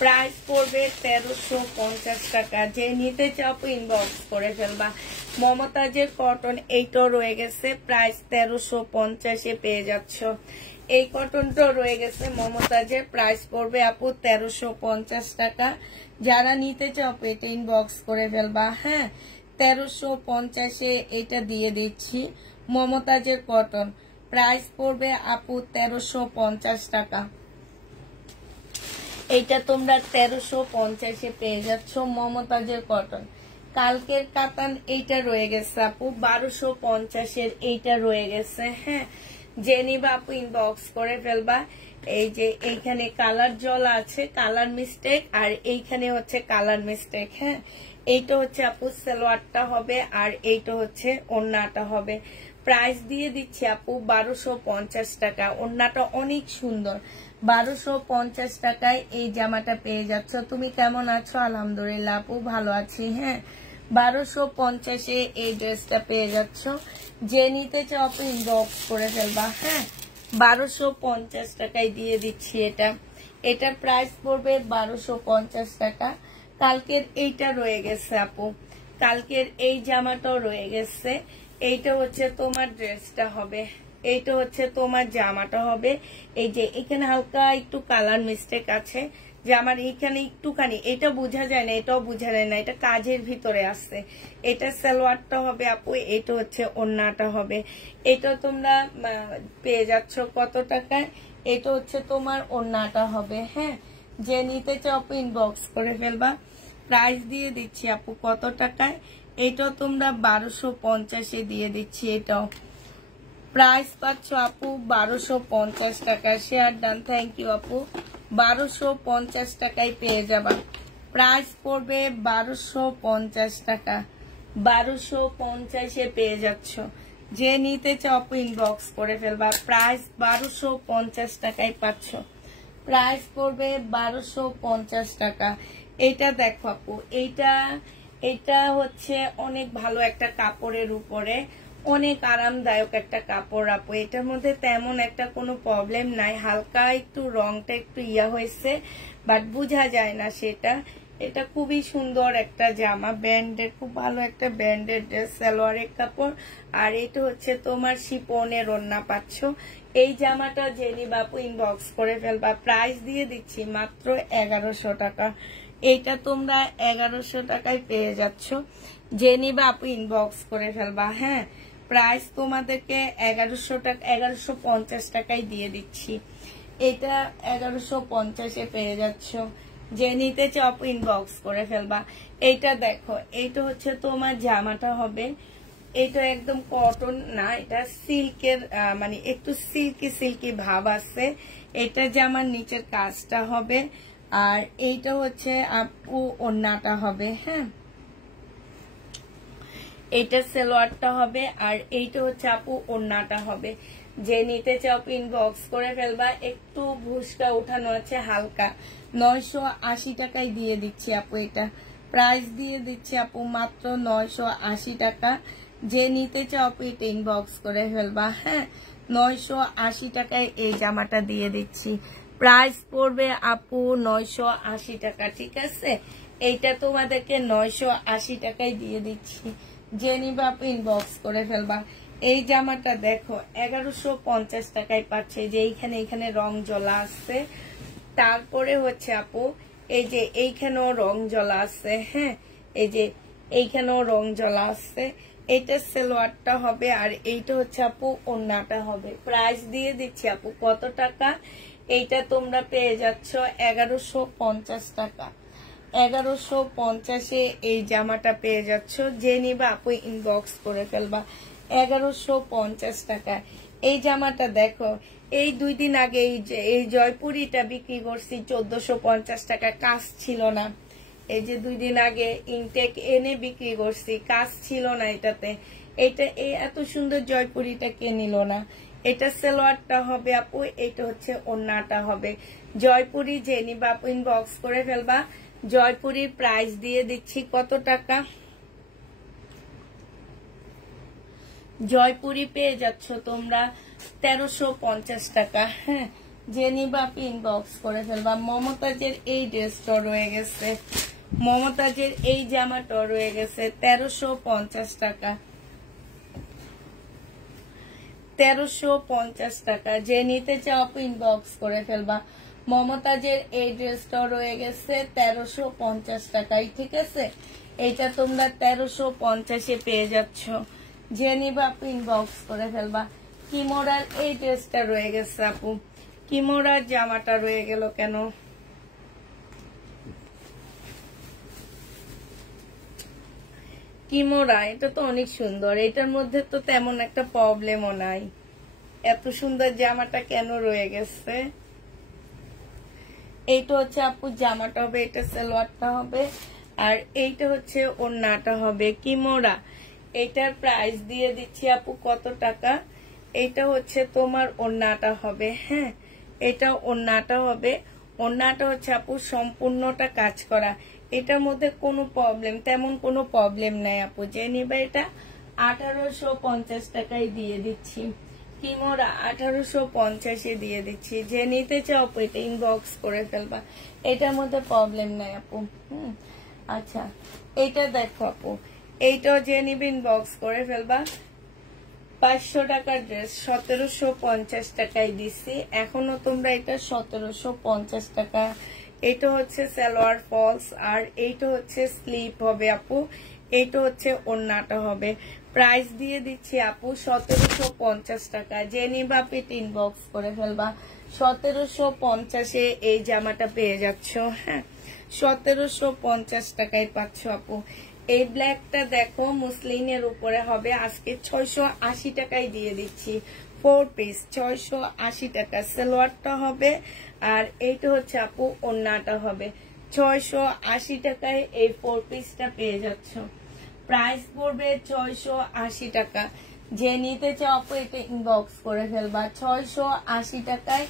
প্রাইস পড়বে 1350 টাকা। যে নিতে চাও আপু ইনবক্স করে ফেলবা। মমতাজের কটন এইটাও রয়ে গেছে, প্রাইস 1350-এ পেয়ে যাচ্ছ। এই কটনটা রয়ে গেছে মমতাজের, প্রাইস পড়বে আপু 1350 টাকা। যারা নিতে চাও আপু এটা ইনবক্স করে ফেলবা। হ্যাঁ, 1350-এ এটা দিয়ে দিচ্ছি। মমতাজের কটন প্রাইস পড়বে আপু 1350 টাকা। এইটা তোমরা 1350-এ পেয়ে যাচ্ছ। মমতাজের কটন। কালকের কাতান এইটা রয়ে গেছে আপু 1250-এর এইটা রয়ে গেছে। হ্যাঁ, যে নিবা আপু ইনবক্স করে ফেলবা। এই যে এইখানে কালার জল আছে, কালার মিস্টেক, আর এইখানে হচ্ছে কালার মিস্টেক। হ্যাঁ, এইটা হচ্ছে আপু সালোয়ারটা হবে, আর এইটা হচ্ছে ওড়নাটা হবে। প্রাইস দিয়ে দিচ্ছি আপু 1250 টাকা। ওড়নাটা অনেক সুন্দর। 1250 টাকায় এই জামাটা পেয়ে যাচ্ছ। তুমি কেমন আছো? আলহামদুলিল্লাহ আপু, ভালো আছি। হ্যাঁ, 1250-এ এই ড্রেসটা পেয়ে যাচ্ছ। যে নিতে চাও আপু ইনবক্স করে ফেলবা। হ্যাঁ, 1250 টাকায় দিয়ে দিচ্ছি এটা। এটার প্রাইস পড়বে 1250 টাকা। কালকের এইটা রয়ে গেছে আপু, কালকের এই জামাটাও রয়ে গেছে। এইটা হচ্ছে তোমার ড্রেসটা হবে, এইটা হচ্ছে তোমার জামাটা হবে। এই যে এখানে হালকা একটু কালার মিস্টেক আছে, যে আমার এইখানে একটুখানি, এটা বোঝা যায় না, এটাও বোঝা যায় না, এটা কাজের ভিতরে আছে। এটা সালোয়ারটা হবে আপু, এটা হচ্ছে ওড়নাটা হবে। এটা তোমরা পেয়ে যাচ্ছ কত টাকায়? এটা হচ্ছে তোমার ওড়নাটা হবে। হ্যাঁ, যে নিতে চাও আপু ইনবক্স করে ফেলবা। প্রাইস দিয়ে দিচ্ছি আপু কত টাকায়? এটাও তোমরা 1250-এ দিয়ে দিচ্ছি। এটাও প্রাইস পাচ্ছ আপু 1250 টাকা। শেয়ার ডান, থ্যাংক ইউ আপু। 1250 টাকায় পেয়ে যাবা। প্রাইস পড়বে 1250 টাকা। 1250-এ পেয়ে যাচ্ছ। যে নিতে চাও আপু ইনবক্স করে ফেলবা। প্রাইস 1250 টাকায় পাচ্ছ। প্রাইস পড়বে 1250 টাকা। এটা দেখো আপু, এটা হচ্ছে অনেক ভালো একটা কাপড়ের উপরে, অনেক আরামদায়ক একটা কাপড় আপু। এটার মধ্যে তেমন একটা কোনো প্রবলেম নাই, হালকা একটু রংটা একটু হয়েছে, বাট বোঝা যায় না সেটা। এটা খুবই সুন্দর একটা জামা, ব্র্যান্ডের, খুব ভালো একটা ব্র্যান্ডের ড্রেস, সালোয়ারের কাপড়। আর এটা হচ্ছে তোমার শিপনের ওড়না পাচ্ছ। এই জামাটা জেনি বাপু ইনবক্স করে ফেলবা। প্রাইস দিয়ে দিচ্ছি মাত্র 1100 টাকা। এইটা তোমরা 1100 টাকায় পেয়ে যাচ্ছ। জেনি বাপু ইনবক্স করে ফেলবা। হ্যাঁ, প্রাইস তোমাদেরকে 1100 টাকা, 1150 টাকায় দিয়ে দিচ্ছি। এটা 1150-এ পেয়ে যাচ্ছ। যে নিতে চাও ইনবক্স করে ফেলবা। এইটা দেখো, এইটা হচ্ছে তোমার জামাটা হবে। এটা একদম কটন না, এটা সিল্কের, মানে একটু সিল্কি সিল্কি ভাব আছে। এটা জামার নিচের কাজটা হবে, আর এইটা হচ্ছে আপু ওড়নাটা হবে। হ্যাঁ, এইটা সালোয়ারটা হবে আর এইটা হচ্ছে আপু ওড়নাটা হবে। যে নিতে চাও ইনবক্স করে ফেলবা। একটু ভুসকা উঠানো আছে হালকা, 980 টাকায় দিয়ে দিচ্ছি আপু। এটা প্রাইস দিয়ে দিচ্ছি আপু মাত্র 980 টাকা। যে নিতে চাও আপু এটা ইনবক্স করে ফেলবা। হ্যাঁ, 980 টাকায় এই জামাটা দিয়ে দিচ্ছি। প্রাইস পড়বে আপু 980 টাকা, ঠিক আছে? এইটা তোমাদেরকে 980 টাকায় দিয়ে দিচ্ছি। যে নিবা আপু ইনবক্স করে ফেলবা। এই জামাটা দেখো 1150 টাকায় পাচ্ছে। যে এইখানে রং জ্বলা আছে, তারপরে হচ্ছে আপু এই যে এইখানেও রং জ্বলা আছে। হ্যাঁ, এই যে এইখানেও রং জ্বলা আছে। এইটা সালোয়ারটা হবে আর এইটা হচ্ছে আপু ওড়নাটা হবে। প্রাইস দিয়ে দিচ্ছি আপু কত টাকা? এইটা তোমরা পেয়ে যাচ্ছ 1150 টাকা। 1150-এ এই জামাটা পেয়ে যাচ্ছ। যে নিবা আপু ইনবক্স করে ফেলবা। 1150 টাকা এই জামাটা দেখো। এই 2 দিন আগে এই জয়পুরিটা বিক্রি করছি 1450 টাকা, কাজ ছিল না। এই যে 2 দিন আগে ইনটেক এনে বিক্রি করছি, কাজ ছিল না এটাতে। এটা এত সুন্দর জয়পুরিটা কে নিল না? এটা সালোয়ারটা হবে আপু, এটা হচ্ছে ওড়নাটা হবে। জয়পুরি যে নিবা আপু ইনবক্স করে ফেলবা। জয়পুরির প্রাইস দিয়ে দিচ্ছি কত টাকা? জয়পুরি পেয়ে যাচ্ছ তোমরা 1350 টাকা। হ্যাঁ, যে নিবা আপনি ইনবক্স করে ফেলবা। মমতাজের এই ড্রেসটা রয়ে গেছে, মমতাজের এই জামাটা রয়ে গেছে 1350 টাকা। 1350 টাকা। যে নিতে চাও আপনি ইনবক্স করে ফেলবা। মমতাজের এই ড্রেসটা রয়ে গেছে 1350 টাকায়, ঠিক আছে? এইটা তোমরা 1350-এ পেয়ে যাচ্ছ। যে নিবা আপু ইনবক্স করে ফেলবা। কিমোরার এই ড্রেসটা রয়ে গেছে আপু। কিমোরার জামাটা রয়ে গেল কেন? কিমোরা এটা তো অনেক সুন্দর, এটার মধ্যে তো তেমন একটা প্রবলেমও নাই। এত সুন্দর জামাটা কেন রয়ে গেছে? এইটা হচ্ছে আপু জামাটা হবে, এটা সালোয়ারটা হবে আর এইটা হচ্ছে ওড়নাটা হবে। কিমোরা এটার প্রাইস দিয়ে দিচ্ছি আপু কত টাকা? এটা হচ্ছে তোমার ওড়নাটা হবে। হ্যাঁ, এটা ওড়নাটা হবে। ওড়নাটা হচ্ছে আপু সম্পূর্ণটা কাজ করা। এটার মধ্যে কোনো প্রবলেম, তেমন কোনো প্রবলেম নাই আপু। যে নিবে এটা 1850 টাকায় দিয়ে দিচ্ছি। কিমোরা 1850-এ দিয়ে দিচ্ছি। যে নিতে চাও আপু এটা ইনবক্স করে ফেলবা। এটার মধ্যে প্রবলেম নাই আপু। আচ্ছা, এটা দেখো আপু, এইটাও যে নিবে ইনবক্স করে ফেলবা। 500 টাকার ড্রেস 1750 টাকায় দিচ্ছি। এখনো তোমরা এটা 1750 টাকা। এটা হচ্ছে সালোয়ার ফলস আর এইটা হচ্ছে স্লিপ হবে আপু। এইটা হচ্ছে ওড়নাটা হবে। প্রাইস দিয়ে দিচ্ছি আপু 1750 টাকা। যে নিবা আপনি ইনবক্স করে ফেলবা। 1750-এ এই জামাটা পেয়ে যাচ্ছ। হ্যাঁ, 1750 টাকায় পাচ্ছ আপু। এই ব্ল্যাকটা দেখো মুসলিনের উপরে হবে। আজকে 680 টাকায় দিয়ে দিচ্ছি। 4 পিস 680 টাকা। সালোয়ারটা হবে আর এইটা হচ্ছে আপু ওড়নাটা হবে। 680 টাকায় এই 4 পিসটা পেয়ে যাচ্ছ। প্রাইস পড়বে 680 টাকা। যে নিতে চাও আপু এটা ইনবক্স করে ফেলবা। 680 টাকায়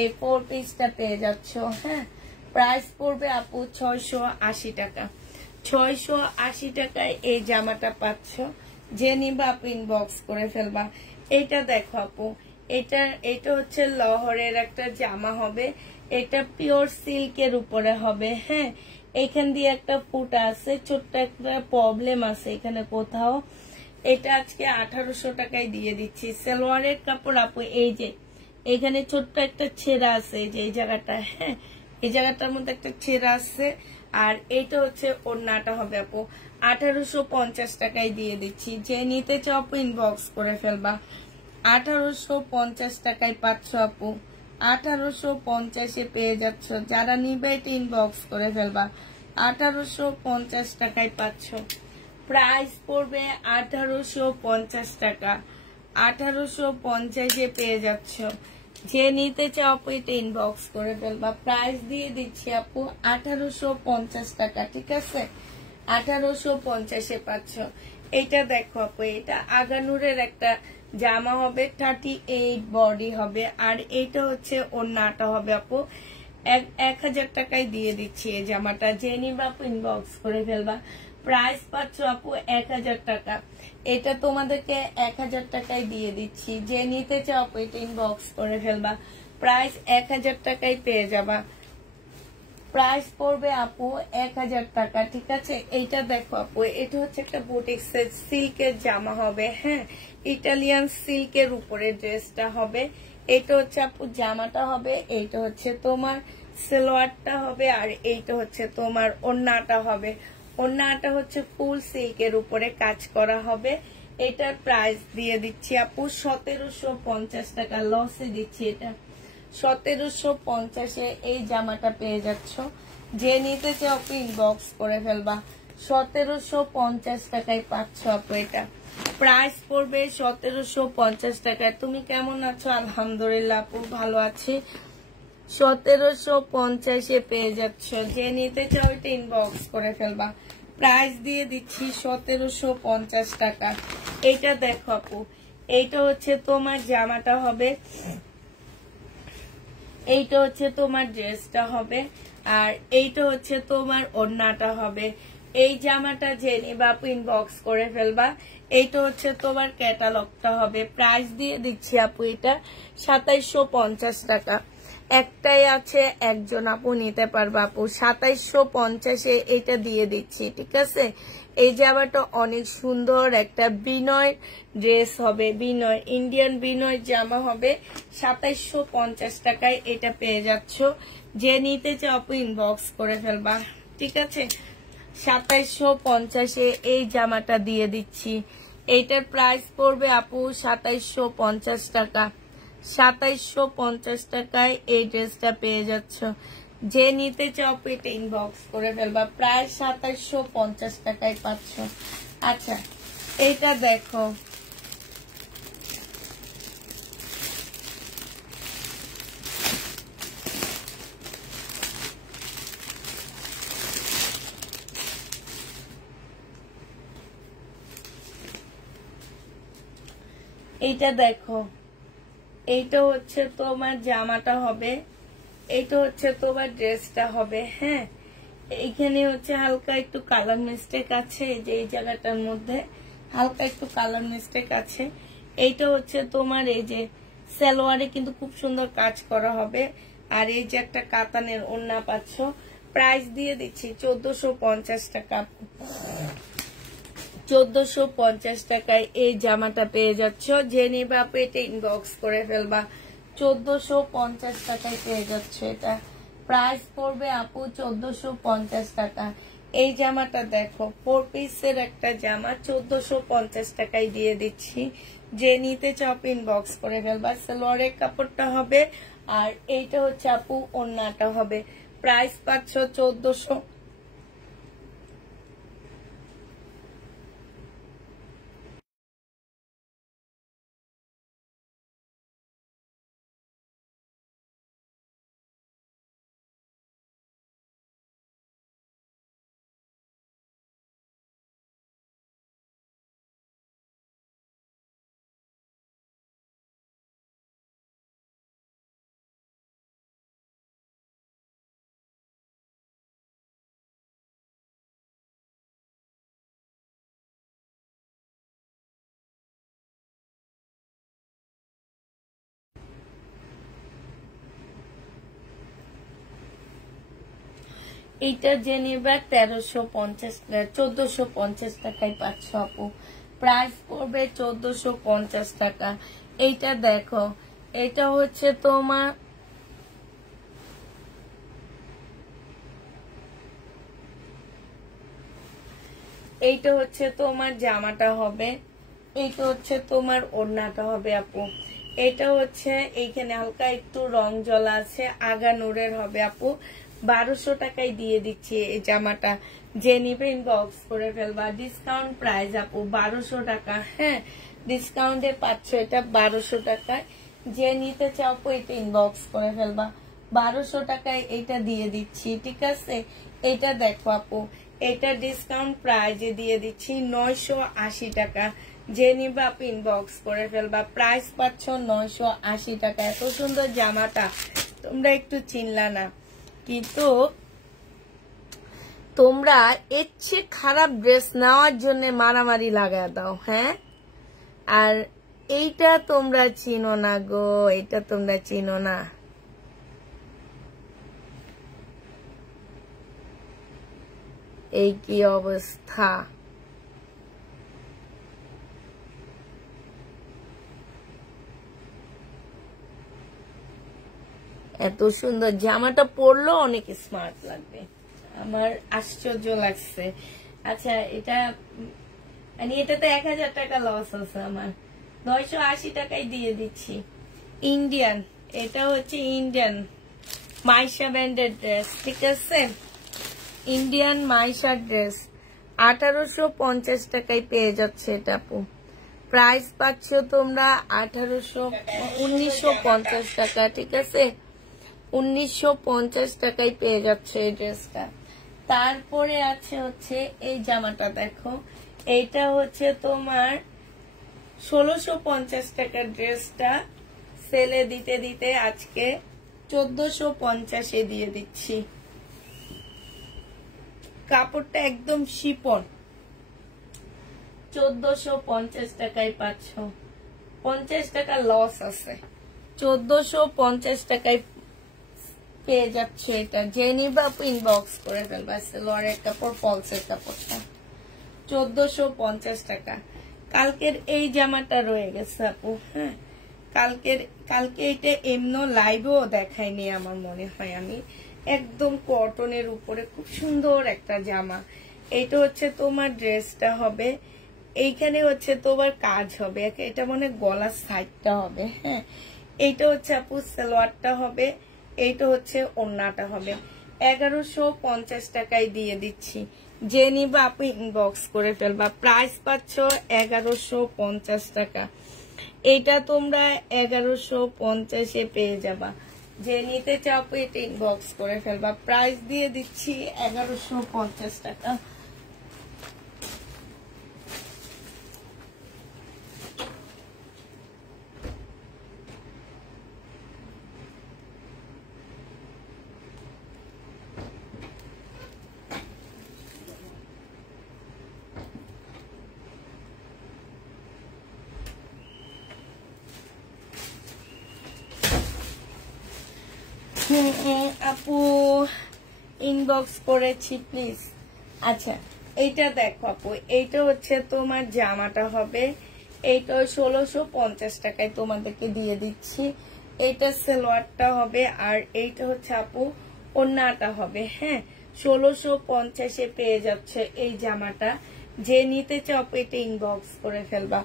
এই 4 পিসটা পেয়ে যাচ্ছ। হ্যাঁ, প্রাইস পড়বে আপু 680 টাকা। 680 টাকায় এই জামাটা পাচ্ছ। যে নিবা আপু ইনবক্স করে ফেলবা। এইটা দেখো আপু, এটা হচ্ছে লহরের একটা জামা হবে। এটা পিওর সিল্কের উপরে হবে। হ্যাঁ, এখান দিয়ে একটা ফুটা আছে, ছোট্ট একটা প্রবলেম আছে এখানে কোথাও। এটা আজকে 1800 টাকায় দিয়ে দিচ্ছি। সালোয়ারের কাপড় আপু এই যে এখানে ছোট্ট একটা ছেঁড়া আছে, এই যে এই জায়গাটা। হ্যাঁ, এই জায়গাটার মধ্যে একটা ছেঁড়া আছে। আর এইটা হচ্ছে ওড়নাটা হবে আপু। 1850 টাকায় দিয়ে দিচ্ছি। যে নিতে চাও আপু ইনবক্স করে ফেলবা। 1850 টাকায় পাচ্ছ আপু। 1850-এ পেয়ে যাচ্ছ। যারা নিবে এটা ইনবক্স করে ফেলবা। 1850 টাকায় পাচ্ছ। প্রাইস পড়বে 1850 টাকা। 1850-এ পেয়ে যাচ্ছ। যে নিতে চাও আপু এটা ইনবক্স করে ফেলবা। প্রাইস দিয়ে দিচ্ছি আপু 1850 টাকা, ঠিক আছে? 1850-এ পাচ্ছ। এটা দেখো আপু, এটা আগানুরের একটা জামা হবে, 38 বডি হবে, আর এইটা হচ্ছে ওড়নাটা হবে আপু। 1000 টাকায় দিয়ে দিচ্ছি এই জামাটা। যে নিবা আপু ইনবক্স করে ফেলবা। প্রাইস পাচ্ছ আপু 1000 টাকা। এটা তোমাদেরকে 1000 টাকায় দিয়ে দিচ্ছি। যে নিতে চাও আপু এটা ইনবক্স করে ফেলবা। প্রাইস 1000 টাকায় পেয়ে যাবা। প্রাইস পড়বে আপু 1000 টাকা, ঠিক আছে? এইটা দেখো আপু, এটা হচ্ছে একটা বুটিক সিল্কের জামা হবে, হ্যাঁ, ইটালিয়ান সিল্কের উপরে ড্রেসটা হবে। এটা হচ্ছে আপু জামাটা হবে, এইটা হচ্ছে তোমার সালোয়ারটা হবে, আর এইটা হচ্ছে তোমার ওড়নাটা হবে। ওড়নাটা হচ্ছে ফুল সিল্কের উপরে কাজ করা হবে। এটার প্রাইস দিয়ে দিচ্ছি আপু 1750 টাকা। লসে দিচ্ছি এটা। 1750-এ এই জামাটা পেয়ে যাচ্ছ। যে নিতে চাও আপু ইনবক্স করে ফেলবা। 1750 টাকায় পাচ্ছ আপু এটা। প্রাইস পড়বে 1750 টাকায়। তুমি কেমন আছো? আলহামদুলিল্লাহ আপু ভালো আছি। 1750-এ পেয়ে যাচ্ছ। যে নিতে চাও এটা ইনবক্স করে ফেলবা। প্রাইস দিয়ে দিচ্ছি 1750 টাকা। এইটা দেখো আপু, এইটা হচ্ছে তোমার জামাটা হবে, এইটা হচ্ছে তোমার ড্রেসটা হবে, আর এইটা হচ্ছে তোমার ওড়নাটা হবে। এই জামাটা যে নিবা আপু ইনবক্স করে ফেলবা। এইটা হচ্ছে তোমার ক্যাটালগটা হবে। প্রাইস দিয়ে দিচ্ছি আপু এটা 2750 টাকা। একটাই আছে, একজন আপু নিতে পারবা আপু। 2750-এ এইটা দিয়ে দিচ্ছি, ঠিক আছে? এই জামাটা অনেক সুন্দর একটা বিনয় ড্রেস হবে, বিনয় ইন্ডিয়ান বিনয় জামা হবে। 2750 টাকায় এটা পেয়ে যাচ্ছ। যে নিতে চাও আপু ইনবক্স করে ফেলবা, ঠিক আছে? 2750-এ এই জামাটা দিয়ে দিচ্ছি। এইটার প্রাইস পড়বে আপু 2750 টাকা। 2750 টাকায় এই ড্রেসটা পেয়ে যাচ্ছ। যে নিতে চাও আপু এটা ইনবক্স করে ফেলবা। প্রায় 2750 টাকায় পাচ্ছ। আচ্ছা, এইটা দেখো, এইটা দেখো, এইটা হচ্ছে তোমার জামাটা হবে, এইটা হচ্ছে তোমার ড্রেসটা হবে, হ্যাঁ। এইখানে হচ্ছে হালকা একটু কালার মিস্টেক আছে, যে এই জায়গাটার মধ্যে হালকা একটু কালার মিস্টেক আছে। এইটা হচ্ছে তোমার এই যে সালোয়ারে কিন্তু খুব সুন্দর কাজ করা হবে, আর এই যে একটা কাতানের ওড়না পাচ্ছ। প্রাইস দিয়ে দিচ্ছি 1450 টাকা। 1450 টাকায় এই জামাটা পেয়ে যাচ্ছ। যে নিবে আপু এটা ইনবক্স করে ফেলবা। 1450 টাকায় পেয়ে যাচ্ছ এটা। প্রাইস পড়বে আপু 1450 টাকা। এই জামাটা দেখো, 4 পিসের একটা জামা 1450 টাকায় দিয়ে দিচ্ছি। যে নিতে চাও ইনবক্স করে ফেলবা। সালোয়ারের কাপড়টা হবে, আর এইটা হচ্ছে আপু ওড়নাটা হবে। প্রাইস পাচ্ছ 1400। এইটা যে নিবে 1450 টাকায় পাচ্ছ আপু। প্রাইস পড়বে 1450 টাকা। এইটা দেখো, এটা হচ্ছে তোমার, এইটা হচ্ছে তোমার জামাটা হবে, এইটা হচ্ছে তোমার ওড়নাটা হবে আপু। এটা হচ্ছে এইখানে হালকা একটু রং জ্বলা আছে, আগা নূরের হবে আপু। 1200 টাকায় দিয়ে দিচ্ছি এই জামাটা। যে নিবে ইনবক্স করে ফেলবা। ডিসকাউন্ট প্রাইস আপু 1200 টাকা, হ্যাঁ, ডিসকাউন্টে পাচ্ছ এটা 1200 টাকায়। যে নিতে চাও এটা ইনবক্স করে ফেলবা। 1200 টাকায় এটা দিয়ে দিচ্ছি, ঠিক আছে। এটা দেখো আপু, এটা ডিসকাউন্ট প্রাইজে দিয়ে দিচ্ছি 980 টাকা। যে নিবা আপু ইনবক্স করে ফেলবা। প্রাইস পাচ্ছ 980 টাকা। এত সুন্দর জামাটা তোমরা একটু চিনলা না, কিন্তু তোমরা এর চেয়ে খারাপ ড্রেস নেওয়ার জন্য মারামারি লাগা দাও। হ্যাঁ, আর এইটা তোমরা চিনো না গো, এটা তোমরা চিনো না। এই কি অবস্থা! এত সুন্দর জামাটা পরলো অনেক স্মার্ট লাগবে, আমার আশ্চর্য লাগছে। আচ্ছা, এটা মানে এটাতে 1000 টাকা লস আছে আমার। 980 টাকায় দিয়ে দিচ্ছি। ইন্ডিয়ান, এটা হচ্ছে ইন্ডিয়ান মাইশা ব্র্যান্ডের ড্রেস, ঠিক আছে। ইন্ডিয়ান মাইশা ড্রেস 1850 টাকায় পেয়ে যাচ্ছে এটা আপু। প্রাইস পাচ্ছ তোমরা 1950 টাকা, ঠিক আছে। 1950 টাকায় পেয়ে যাচ্ছে এই ড্রেসটা। তারপরে আছে হচ্ছে এই জামাটা দেখো, এইটা হচ্ছে তোমার 1650 টাকার ড্রেসটা সেলে দিতে দিতে আজকে 1450-এ দিয়ে দিচ্ছি। কাপড়টা একদম শিপন, 1450 টাকায় পাচ্ছ। 50 টাকা লস আছে, 1450 টাকায় পেয়ে যাচ্ছে এটা। যে নিবা আপু ইনবক্স করে ফেলবা। সেলোয়ারের কাপড়, ফলসের কাপড়টা 1450 টাকা। কালকের এই জামাটা রয়ে গেছে আপু। হ্যাঁ, কালকে এটা এমনো লাইভেও দেখাইনি আমার মনে হয় আমি। একদম কটনের উপরে খুব সুন্দর একটা জামা। এইটা হচ্ছে তোমার ড্রেসটা হবে, এইখানে হচ্ছে তোমার কাজ হবে, এটা মনে গলার সাইডটা হবে। হ্যাঁ, এইটা হচ্ছে আপু সালোয়ারটা হবে, এইটা হচ্ছে ওড়নাটা হবে। 1150 টাকায় দিয়ে দিচ্ছি। যে নিবা আপু ইনবক্স করে ফেলবা। প্রাইস পাচ্ছ 1150 টাকা। এইটা তোমরা 1150-এ পেয়ে যাবা। যে নিতে চাও আপু এটা ইনবক্স করে ফেলবা। প্রাইস দিয়ে দিচ্ছি 1150 টাকা। আপু ইনবক্স করেছি প্লিজ। আচ্ছা, এইটা দেখো আপু, এইটা হচ্ছে তোমার জামাটা হবে, এইটা 1650 টাকায় তোমাদেরকে দিয়ে দিচ্ছি। এইটা সালোয়ারটা হবে, আর এইটা হচ্ছে আপু ওড়নাটা হবে। হ্যাঁ, 1650-এ পেয়ে যাচ্ছে এই জামাটা। যে নিতে চাও এটা ইনবক্স করে ফেলবা।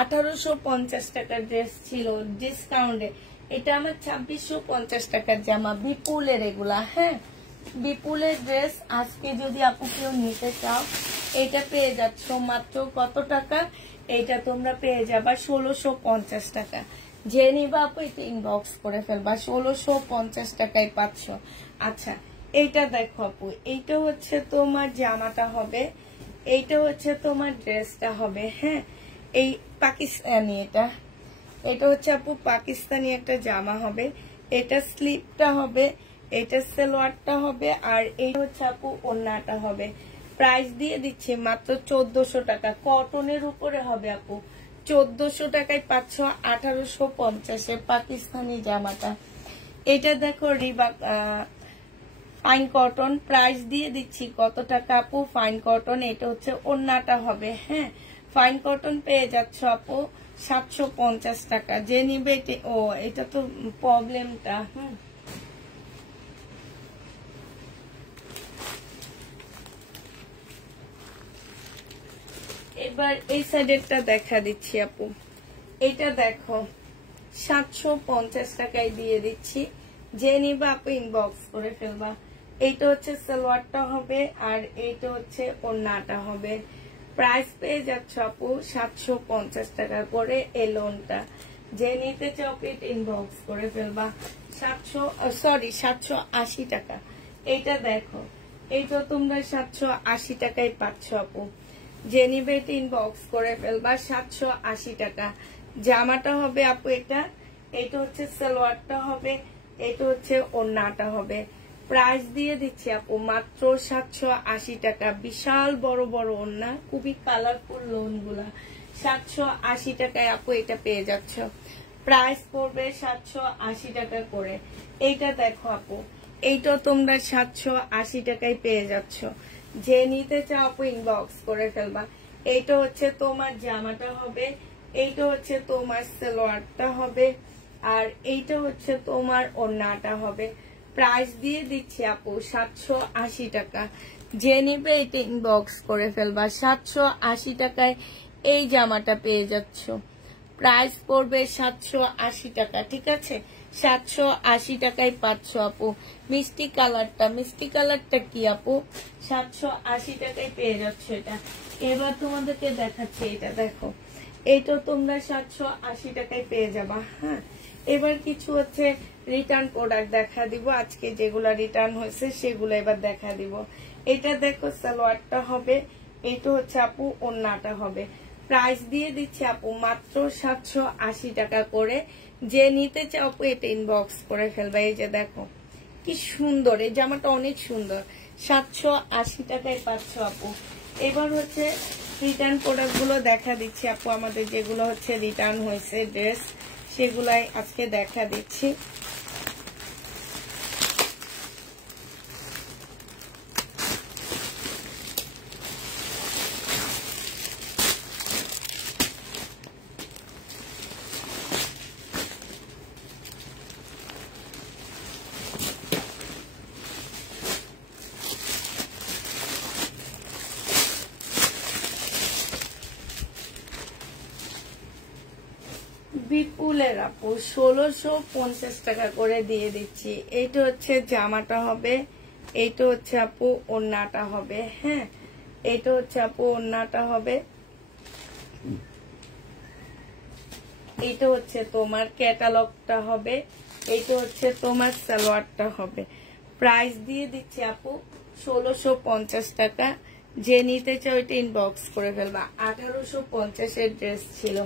1850 টাকার ড্রেস ছিল ডিসকাউন্টে, এটা আমার 2650 টাকার জামা, বিপুলের এগুলা। হ্যাঁ, বিপুলের ড্রেস আজকে যদি আপু কেউ নিতে চাও এটা পেয়ে যাচ্ছ মাত্র কত টাকা? এইটা তোমরা পেয়ে যাবা 1650 টাকা। যে নিবা আপু এটা ইনবক্স করে ফেলবা। 1650 টাকায় পাচ্ছ। আচ্ছা, এইটা দেখো আপু, এইটা হচ্ছে তোমার জামাটা হবে, এইটা হচ্ছে তোমার ড্রেসটা হবে। হ্যাঁ, এই পাকিস্তানি, এটা হচ্ছে আপু পাকিস্তানি একটা জামা হবে। এটা স্লিপটা হবে, এটা সালোয়ারটা হবে, আর এই হচ্ছে আপু ওড়নাটা হবে। প্রাইস দিয়ে দিচ্ছি মাত্র 1400 টাকা। কটনের উপরে হবে আপু। 1400 টাকায় পাচ্ছ 1850-এ পাকিস্তানি জামাটা। এটা দেখো রিবাক ফাইন কটন। প্রাইস দিয়ে দিচ্ছি কত টাকা আপু? ফাইন কটন, এটা হচ্ছে ওড়নাটা হবে। হ্যাঁ, ফাইন কটন পেয়ে যাচ্ছ আপু 750 টাকা। যে নিবে ও এটা তো প্রবলেমটা। এবার এই সাইডেরটা দেখা দিচ্ছি আপু। এটা দেখো 750 টাকায় দিয়ে দিচ্ছি। যে নিবা আপু ইনবক্স করে ফেলবা। এইটা হচ্ছে সালোয়ারটা হবে, আর এইটা হচ্ছে ওড়নাটা হবে। প্রাইস পেয়ে যাচ্ছ আপু 750 টাকা করে এই লোনটা। যে নিতে চাও পেট ইনবক্স করে ফেলবা। 780 টাকা। এইটা দেখো, এইটা তোমরা 780 টাকায় পাচ্ছ আপু। যে নিবে ইনবক্স করে ফেলবা। 780 টাকা। জামাটা হবে আপু এটা, এইটা হচ্ছে সালোয়ারটা হবে, এটা হচ্ছে ওড়নাটা হবে। প্রাইস দিয়ে দিচ্ছি আপু মাত্র 780 টাকা। বিশাল বড় বড় ওড়না, খুবই কালারফুল লোন গুলা। 780 টাকায় আপু এটা পেয়ে যাচ্ছ। প্রাইস পড়বে 780 টাকা করে। এইটা দেখো আপু, এইটা তোমরা 780 টাকায় পেয়ে যাচ্ছ। যে নিতে চাও আপু ইনবক্স করে ফেলবা। এইটা হচ্ছে তোমার জামাটা হবে, এইটা হচ্ছে তোমার সালোয়ারটা হবে, আর এইটা হচ্ছে তোমার ওড়নাটা হবে। প্রাইস দিয়ে দিচ্ছি আপু 780 টাকা। যে নিবে এটা ইনবক্স করে ফেলবা। 780 টাকায় এই জামাটা পেয়ে যাচ্ছ। প্রাইস পড়বে 780 টাকা, ঠিক আছে? 780 টাকায় পাচ্ছ আপু। মিষ্টি কালারটা কি আপু? 780 টাকায় পেয়ে যাচ্ছ এটা। এবার তোমাদেরকে দেখাচ্ছি, এটা দেখো, এইটা তোমরা 780 টাকায় পেয়ে যাবা। হ্যাঁ, এবার কিছু হচ্ছে রিটার্ন প্রোডাক্ট দেখা দিব। আজকে যেগুলা রিটার্ন হয়েছে সেগুলো এবার দেখা দিব। এটা দেখো সালোয়ারটা হবে, এটা হচ্ছে আপু ওড়নাটা হবে। প্রাইস দিয়ে দিচ্ছি আপু মাত্র 780 টাকা করে। যে নিতে চাও আপু এটা ইনবক্স করে ফেলবা। এই যে দেখো কি সুন্দর, এই জামাটা অনেক সুন্দর। 780 টাকায় পাচ্ছ আপু। এবার হচ্ছে রিটার্ন প্রোডাক্ট গুলো দেখা দিচ্ছি আপু। আমাদের যেগুলো হচ্ছে রিটার্ন হয়েছে ড্রেস, সেগুলাই আজকে দেখা দিচ্ছি। বিপুলের আপু 1650 টাকা করে দিয়ে দিচ্ছি। এইটা হচ্ছে জামাটা হবে, এইটা হচ্ছে আপু ওড়নাটা হবে। হ্যাঁ, এইটা হচ্ছে আপু ওড়নাটা হবে, এইটা হচ্ছে তোমার ক্যাটালগটা হবে, এইটা হচ্ছে তোমার সালোয়ারটা হবে। প্রাইস দিয়ে দিচ্ছি আপু 1650 টাকা। যে নিতে চাও এটা ইনবক্স করে ফেলবা। 1850 এর ড্রেস ছিল,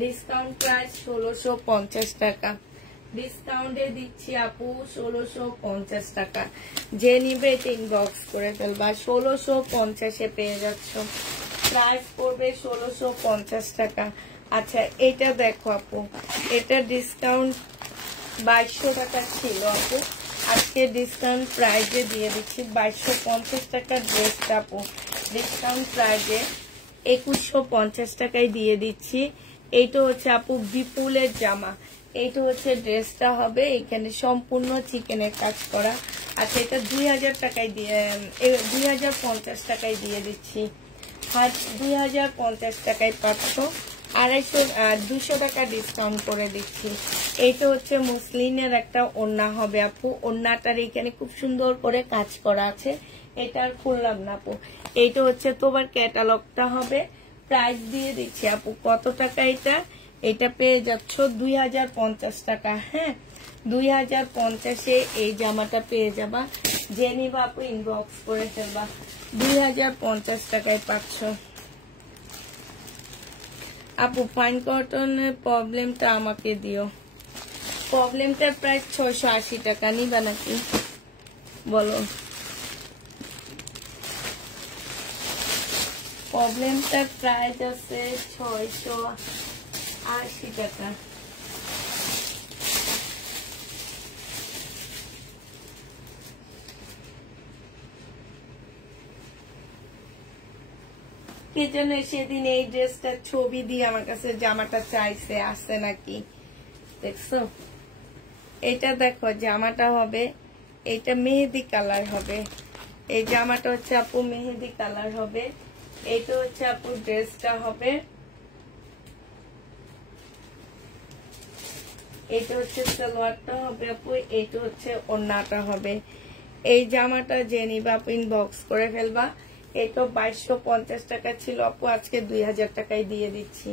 ডিসকাউন্ট প্রাইস 1650 টাকা। ডিসকাউন্টে দিচ্ছি আপু 1650 টাকা। যে নিবে এটা ইনবক্স করে ফেলবা। 1650 এ পেয়ে যাচ্ছ। প্রাইস পড়বে 1650 টাকা। আচ্ছা, এটা দেখো আপু, এটা ডিসকাউন্ট 2200 টাকা ছিল আপু। আজকে ডিসকাউন্ট প্রাইজে দিয়ে দিচ্ছি 2250 টাকার ড্রেসটা আপু। ডিসকাউন্ট প্রাইজে 2150 টাকায় দিয়ে দিচ্ছি। এইটা হচ্ছে আপু বিপুলের জামা, এইটা হচ্ছে ড্রেসটা হবে। এখানে সম্পূর্ণ চিকেনের কাজ করা। আচ্ছা, এটা 2000 টাকায় দিয়ে 2050 টাকায় দিয়ে দিচ্ছি। 2050 টাকায় পাচ্ছ। 200 টাকা ডিসকাউন্ট করে দিচ্ছি। এইটা হচ্ছে মুসলিনের একটা ওড়না হবে আপু। ওড়নাটার এখানে খুব সুন্দর করে কাজ করা আছে। এটা আর খুললাম না আপু। এইটা হচ্ছে তোমার ক্যাটালগটা হবে। প্রাইস দিয়ে দিচ্ছি আপু কত টাকা এটা? এটা পেয়ে যাচ্ছ 2050 টাকা। হ্যাঁ, 2050-এ এই জামাটা পেয়ে যাবা। যে নিবা আপু ইনবক্স করে ফেলবা। 2050 টাকায় পাচ্ছ আপু। ফাইন কটনের প্রবলেমটা আমাকে দিও। প্রবলেমটার প্রাইস 680 টাকা। নিবা নাকি বলো? প্রবলেমটার প্রাইস আছে 680 টাকা। কে যেন সেদিন এই ড্রেসটার ছবি দিয়ে আমার কাছে জামাটা চাইছে, আসছে নাকি দেখছো? এটা দেখো জামাটা হবে, এটা মেহেদি কালার হবে। এই জামাটা হচ্ছে আপু মেহেদি কালার হবে। এইটা হচ্ছে আপু ড্রেসটা হবে। এটা হচ্ছে সালোয়ারটা হবে আপু। এইটা হচ্ছে ওড়নাটা হবে। এই জামাটা যে নিবা আপু ইনবক্স করে ফেলবা। এটা 2250 টাকা ছিল আপু, আজকে 2000 টাকায় দিয়ে দিচ্ছি।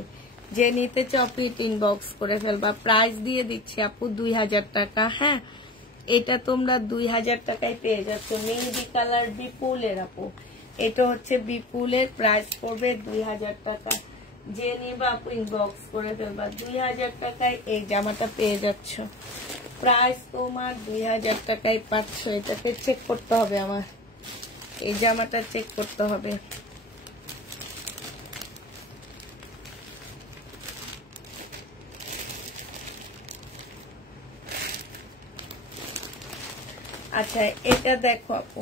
যে নিতে চাও প্লিজ ইনবক্স করে ফেলবা। প্রাইস দিয়ে দিচ্ছি আপু 2000 টাকা। হ্যাঁ, এটা তোমরা 2000 টাকায় পেয়ে যাচ্ছ। মেহেদি কালার বিপুলের আপু, এটা হচ্ছে বিপুলের, প্রাইস পড়বে 2000 টাকা। যে নিবা আপু ইনবক্স করে ফেলবা। 2000 টাকায় এই জামাটা পেয়ে যাচ্ছ। প্রাইস তোমার 2000 টাকায় পাচ্ছ। এটাকে চেক করতে হবে, আমার এই জামাটা চেক করতে হবে। আচ্ছা, এটা দেখো আপু,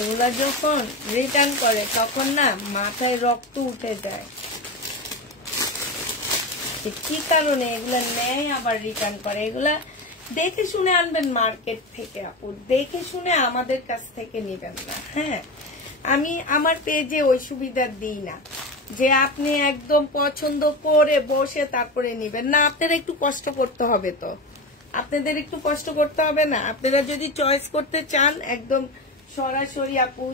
এগুলা যখন রিটার্ন করে তখন না মাথায় রক্ত উঠে যায়। কি কারণে এগুলা নেয় আবার রিটার্ন করে? এগুলা দেখে শুনে আনবেন মার্কেট থেকে আপু, দেখে শুনে আমাদের কাছ থেকে নেবেন না। হ্যাঁ, আমি আমার পেজে ওই সুবিধা দিই না যে আপনি একদম পছন্দ করে বসে তারপরে নিবেন না। আপনারা একটু কষ্ট করতে হবে, তো আপনাদের একটু কষ্ট করতে হবে না? আপনারা যদি চয়েস করতে চান একদম সরাসরি আপু,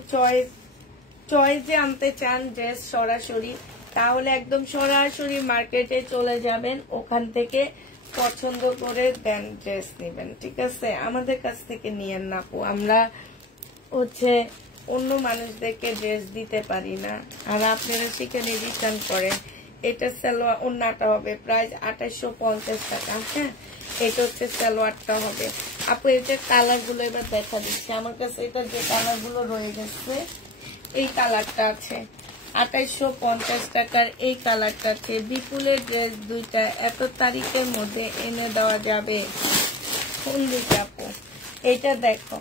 চয়েসে আনতে চান ড্রেস সরাসরি, তাহলে একদম সরাসরি মার্কেটে চলে যাবেন, ওখান থেকে পছন্দ করে দেন ড্রেস নেবেন। ঠিক আছে, আমাদের কাছ থেকে নিয়েন না আপু। আমরা হচ্ছে অন্য মানুষদেরকে ড্রেস দিতে পারি না, আর আপনারা সেখানে রিটার্ন করেন। এটা সালোয়ার, ওন্নাটা হবে প্রাইস 2850 টাকা। হ্যাঁ, এটা হচ্ছে সালোয়ারটা হবে আপু। এটা কালার গুলো এবার দেখা দিচ্ছে আমার কাছে। এটা যে কালার গুলো রয়ে গেছে, এই কালারটা আছে 2850 টাকার, এই কালারটা আছে। বিপুলের ড্রেস দুইটা এত তারিখের মধ্যে এনে দেওয়া যাবে। কোন দুইটা আপু? এটা দেখো,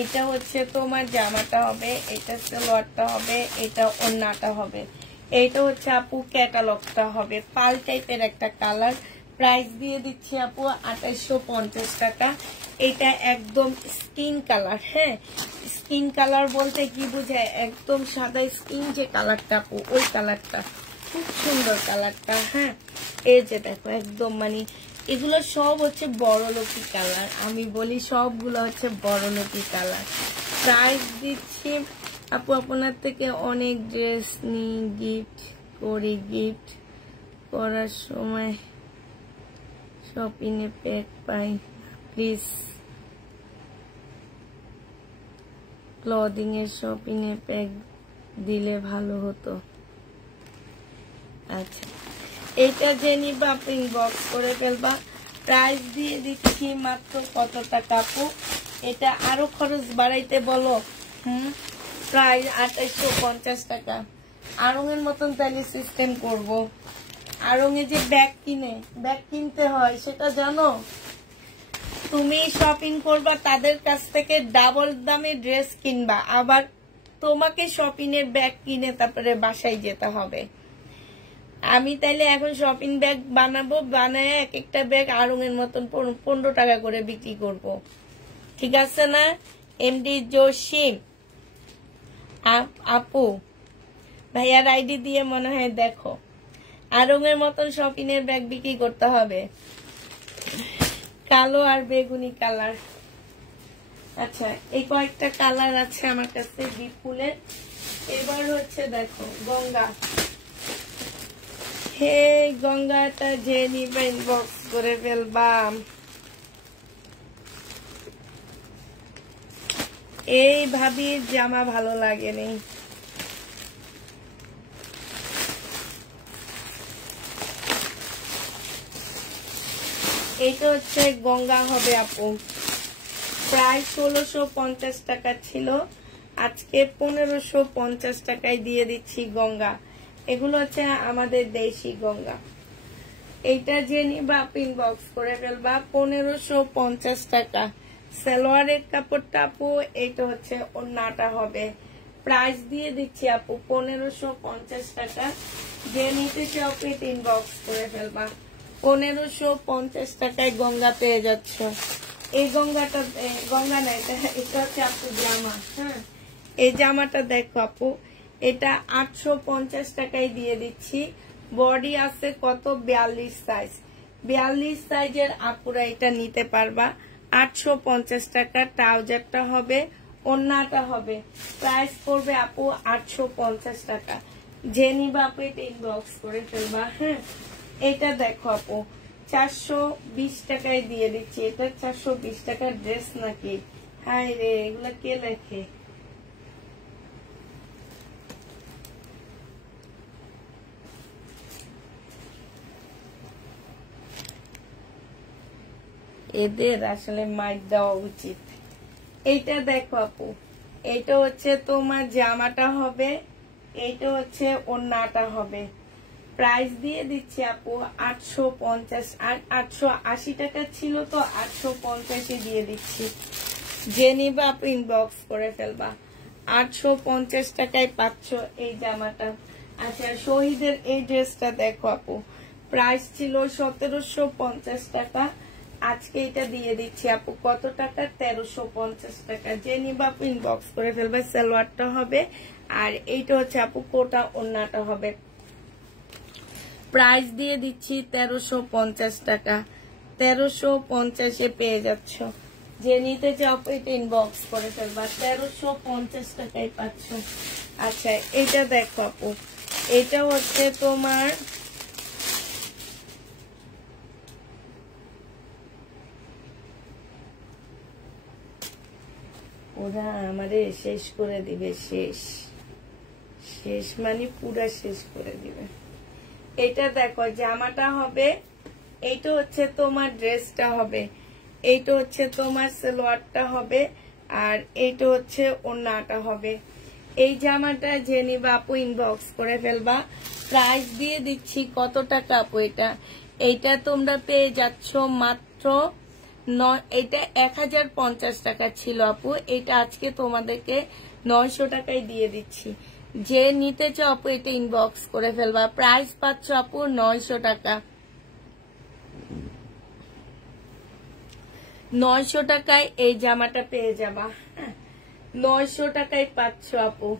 এটা হচ্ছে তোমার জামাটা হবে, এটা সালোয়ারটা হবে, এটা ওন্নাটা হবে। এইটা হচ্ছে আপু ক্যাটালগটা হবে, পাল টাইপের একটা কালার। প্রাইস দিয়ে দিচ্ছি আপু 2850 টাকা। এটা একদম স্কিন কালার। হ্যাঁ, স্কিন কালার বলতে কি বোঝায়? একদম সাদা স্কিন যে কালারটা আপু, ওই কালারটা খুব সুন্দর কালারটা। হ্যাঁ, এই যে দেখো একদম মানে এগুলো সব হচ্ছে বড়লোকি কালার। আমি বলি সবগুলো হচ্ছে বড়লোকি কালার। প্রাইস দিচ্ছি আপু, আপনার থেকে অনেক ড্রেস নিই, গিফট করি, গিফট করার সময় শপিংয়ে প্যাক পাই, প্লিজ ক্লদিং এর শপিংয়ে প্যাক দিলে ভালো হতো। আচ্ছা, এটা যে নিবা আপনি ইনবক্স করে ফেলবা। প্রাইস দিয়ে দিচ্ছি মাত্র কত টাকা আপু? এটা আরো খরচ বাড়াইতে বলো। প্রাইস 2850 টাকা। আড়ঙের মতন তাহলে সিস্টেম করব। আড়ঙে যে ব্যাগ কিনতে হয় সেটা জানো? তুমি শপিং করবা, তাদের কাছ থেকে ডাবল দামে ড্রেস কিনবা, আবার তোমাকে শপিং এর ব্যাগ কিনে তারপরে বাসায় যেতে হবে। আমি তাইলে এখন শপিং ব্যাগ বানাবো, বানায় এক একটা ব্যাগ আড়ঙের মতন 15 টাকা করে বিক্রি করব। ঠিক আছে না এমডি জসিম আপু? ভাইয়ার আইডি দিয়ে মনে হয় দেখো, আড়ঙের মতন শপিং এর ব্যাগ বিক্রি করতে হবে, কালো আর বেগুনি কালার। আচ্ছা, এই কয়েকটা কালার আছে আমার কাছে বিপুলের। এবার হচ্ছে দেখো গঙ্গা। হে গঙ্গাটা যে নিবা ইনবক্স করে ফেলবা। এই ভাবির জামা ভালো লাগেনি। এইটা হচ্ছে গঙ্গা হবে আপু। প্রায় 1650 টাকা ছিল, আজকে 1550 টাকায় দিয়ে দিচ্ছি গঙ্গা। এগুলো হচ্ছে আমাদের দেশি গঙ্গা। এইটা যে নিবা ইনবক্স করে ফেলবা। 1550 টাকা সালোয়ারের কাপড়টা আপু। এইটা হচ্ছে ওন্নাটা হবে। প্রাইস দিয়ে দিচ্ছি আপু 1550 টাকা। যে নিতে চাও প্লিজ ইনবক্স করে ফেলবা। 1550 টাকায় গঙ্গা পেয়ে যাচ্ছ। এই গঙ্গাটা, গঙ্গা না, এটা হচ্ছে আপু জামা। হ্যাঁ, এই জামাটা দেখো আপু, এটা 850 টাকায় দিয়ে দিচ্ছি। বডি আছে কত? 42 সাইজ। 42 সাইজের আপুরা এটা নিতে পারবা। 850 টাকা। ট্রাউজারটা হবে, ওন্নাটা হবে, প্রাইস পড়বে আপু 850 টাকা। যে নিবা আপু এটা ইনবক্স করে ফেলবা। হ্যাঁ, এটা দেখো আপু 420 টাকায় দিয়ে দিচ্ছি। এটা 420 টাকার ড্রেস নাকি? হাই রে, এগুলা কে লেখে? এদের আসলে মাইক দেওয়া উচিত। এইটা দেখো আপু, এইটা হচ্ছে তোমার জামাটা হবে, এইটা হচ্ছে ওন্নাটা হবে। প্রাইস দিয়ে দিচ্ছি আপু 850, আর 880 টাকা ছিল তো 850 দিয়ে দিচ্ছি। যে নিবা আপু ইনবক্স করে ফেলবা। 850 টাকায় পাচ্ছ এই জামাটা। আচ্ছা, শহীদের এই ড্রেসটা দেখো আপু, প্রাইস ছিল 1750 টাকা, আজকে এটা দিয়ে দিচ্ছি আপু কত টাকা? 1350 টাকা। যে নিবা আপু ইনবক্স করে ফেলবে। সালোয়ারটা হবে, আর এইটা হচ্ছে আপু কোটা, ওন্নাটা হবে। প্রাইস দিয়ে দিচ্ছি 1350 টাকা। 1350 পেয়ে যাচ্ছ। যে নিতে চাও এটা ইনবক্স করে ফেলবা। 1350 টাকায় পাচ্ছ। আচ্ছা, এটা দেখো আপু, এটা হচ্ছে তোমার ওরা আমারে শেষ করে দিবে। শেষ শেষ মানে পুরা শেষ করে দিবে। এটা দেখো, জামাটা হবে, এইটা হচ্ছে তোমার ড্রেসটা হবে, এইটা হচ্ছে তোমার সালোয়ারটা হবে, আর এইটা হচ্ছে ওন্নাটা হবে। এই জামাটা যে নিবা আপু ইনবক্স করে ফেলবা। প্রাইস দিয়ে দিচ্ছি কত টাকা আপু? এইটা তোমরা পেয়ে যাচ্ছ মাত্র এটা 1050 টাকা ছিল আপু, এটা আজকে তোমাদেরকে 900 টাকায় দিয়ে দিচ্ছি। যে নিতে চাও আপু এটা ইনবক্স করে ফেলবা। প্রাইস পাচ্ছ আপু 900 টাকা। 900 টাকায় এই জামাটা পেয়ে যাবা। 900 টাকায় পাচ্ছ আপু।